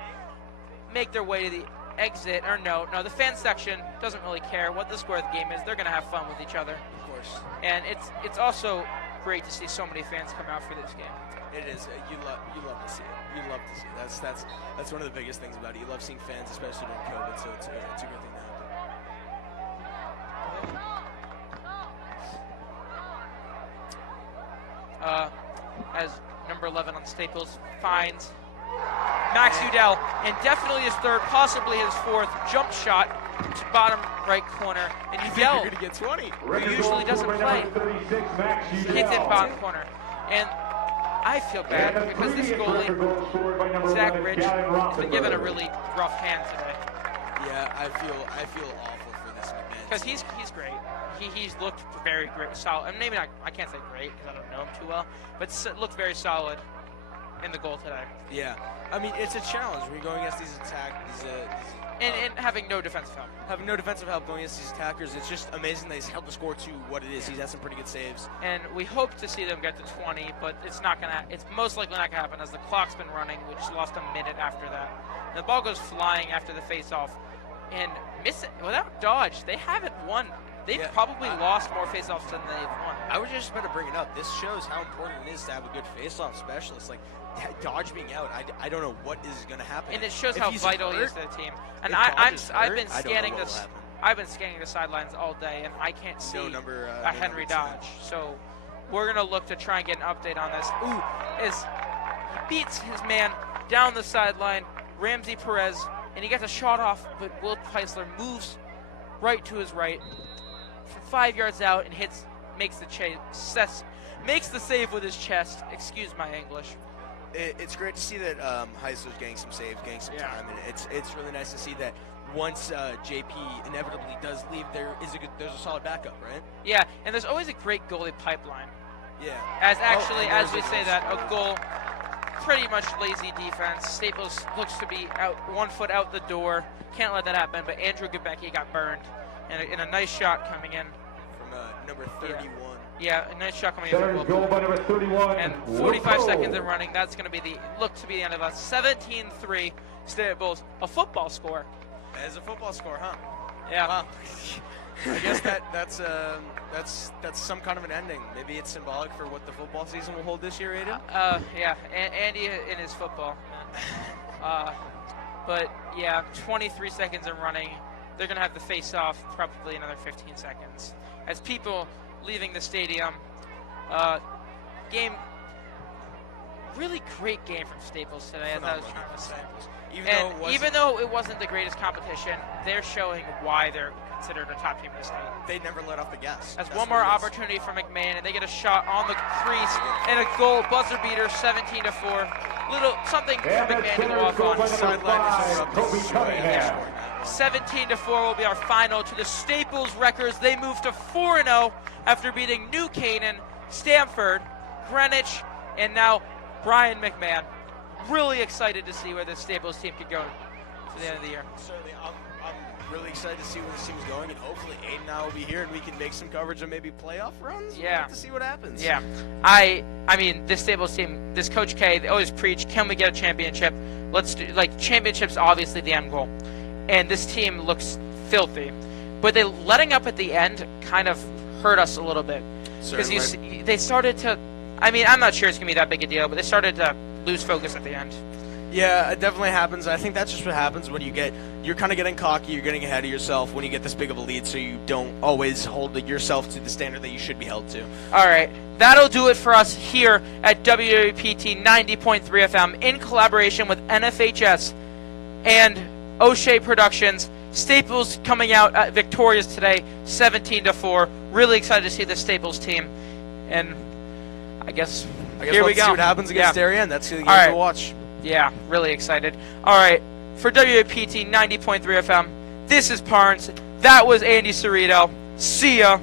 make their way to the exit, or no, the fan section doesn't really care what the score of the game is. They're going to have fun with each other. Of course. And it's also great to see so many fans come out for this game. It is. You love to see it. You love to see it. That's one of the biggest things about it. You love seeing fans, especially during COVID. So it's a good thing to happen. As number 11 on Staples finds Max Udell, and definitely his 3rd, possibly his 4th jump shot to bottom right corner. And Udell, you're going to get 20. who usually doesn't play, hits it bottom corner. And I feel bad because this goalie, Zach Rich, has been given a really rough hand today. Yeah, I feel awful for this McMahon. Because he's great. He's looked very great, solid. And maybe not, I can't say great because I don't know him too well, but looked very solid in the goal today. Yeah, I mean, it's a challenge when you're going against these and having no defensive help. Having no defensive help going against these attackers, it's just amazing that he's held the score to what it is. He's had some pretty good saves. And we hope to see them get to 20, but it's most likely not gonna happen as the clock's been running. We just lost a minute after that. And the ball goes flying after the face-off, and miss it without dodge. They haven't won. They've probably lost more face-offs than they've won. I was just about to bring it up. This shows how important it is to have a good face-off specialist. Like, Dodge being out, I don't know what is going to happen. And it shows how vital he is to the team. And I've been scanning the sidelines all day, and I can't see a Henry Dodge. So we're going to look to try and get an update on this. As he beats his man down the sideline, Ramsey Perez, and he gets a shot off, but Will Peisler moves right to his right from 5 yards out and makes the save with his chest. Excuse my English. It's great to see that Heisler's getting some saves, getting some time, and it's really nice to see that once JP inevitably does leave, there's a solid backup, right? Yeah, and there's always a great goalie pipeline. Yeah. As we say that, a goal, pretty much lazy defense. Staples looks to be out 1 foot out the door. Can't let that happen, but Andrew Gebecki got burned, and a nice shot coming in. From number 31. Yeah, a nice shot coming in. Goal by number 31. And 45 seconds in running. That's going to be the end of us. 17-3 Staples. A football score. As a football score, huh? Yeah. Wow. I guess that That's some kind of an ending. Maybe it's symbolic for what the football season will hold this year, Aiden. Yeah, Andy in his football. But yeah, 23 seconds in running. They're gonna have to face off probably another 15 seconds. As people leaving the stadium, game. Really great game from Staples today, as I was trying to say. Even though it wasn't the greatest competition, they're showing why they're considered a top team in the state. They never let off the gas. That's one more opportunity for McMahon, and they get a shot on the crease and a goal, buzzer beater, 17-4. Little something for McMahon to go off on. Cunningham. 17-4 will be our final to the Staples records. They move to 4-0 after beating New Canaan, Stamford, Greenwich, and now Brian McMahon. Really excited to see where the Staples team could go for the end of the year. Certainly, I'm really excited to see where this team's going, and hopefully Aiden and I will be here and we can make some coverage of maybe playoff runs. Yeah. We'll have to see what happens. Yeah. I mean, this Staples team, this Coach K, they always preach, can we get a championship? Let's do, championships obviously the end goal. And this team looks filthy. But they letting up at the end kind of hurt us a little bit. Because they started to, I mean, I'm not sure it's going to be that big a deal, but they started to lose focus at the end. Yeah, it definitely happens. I think that's just what happens when you're kind of getting cocky, you're getting ahead of yourself when you get this big of a lead, so you don't always hold yourself to the standard that you should be held to. All right, that'll do it for us here at WWPT 90.3 FM in collaboration with NFHS and O'Shea Productions. Staples coming out victorious today, 17-4. Really excited to see the Staples team, and I guess here we go. See what happens against Darien. That's the game to watch. Yeah, really excited. All right, for WAPT 90.3 FM, this is Parnes. That was Andy Cerrito. See ya.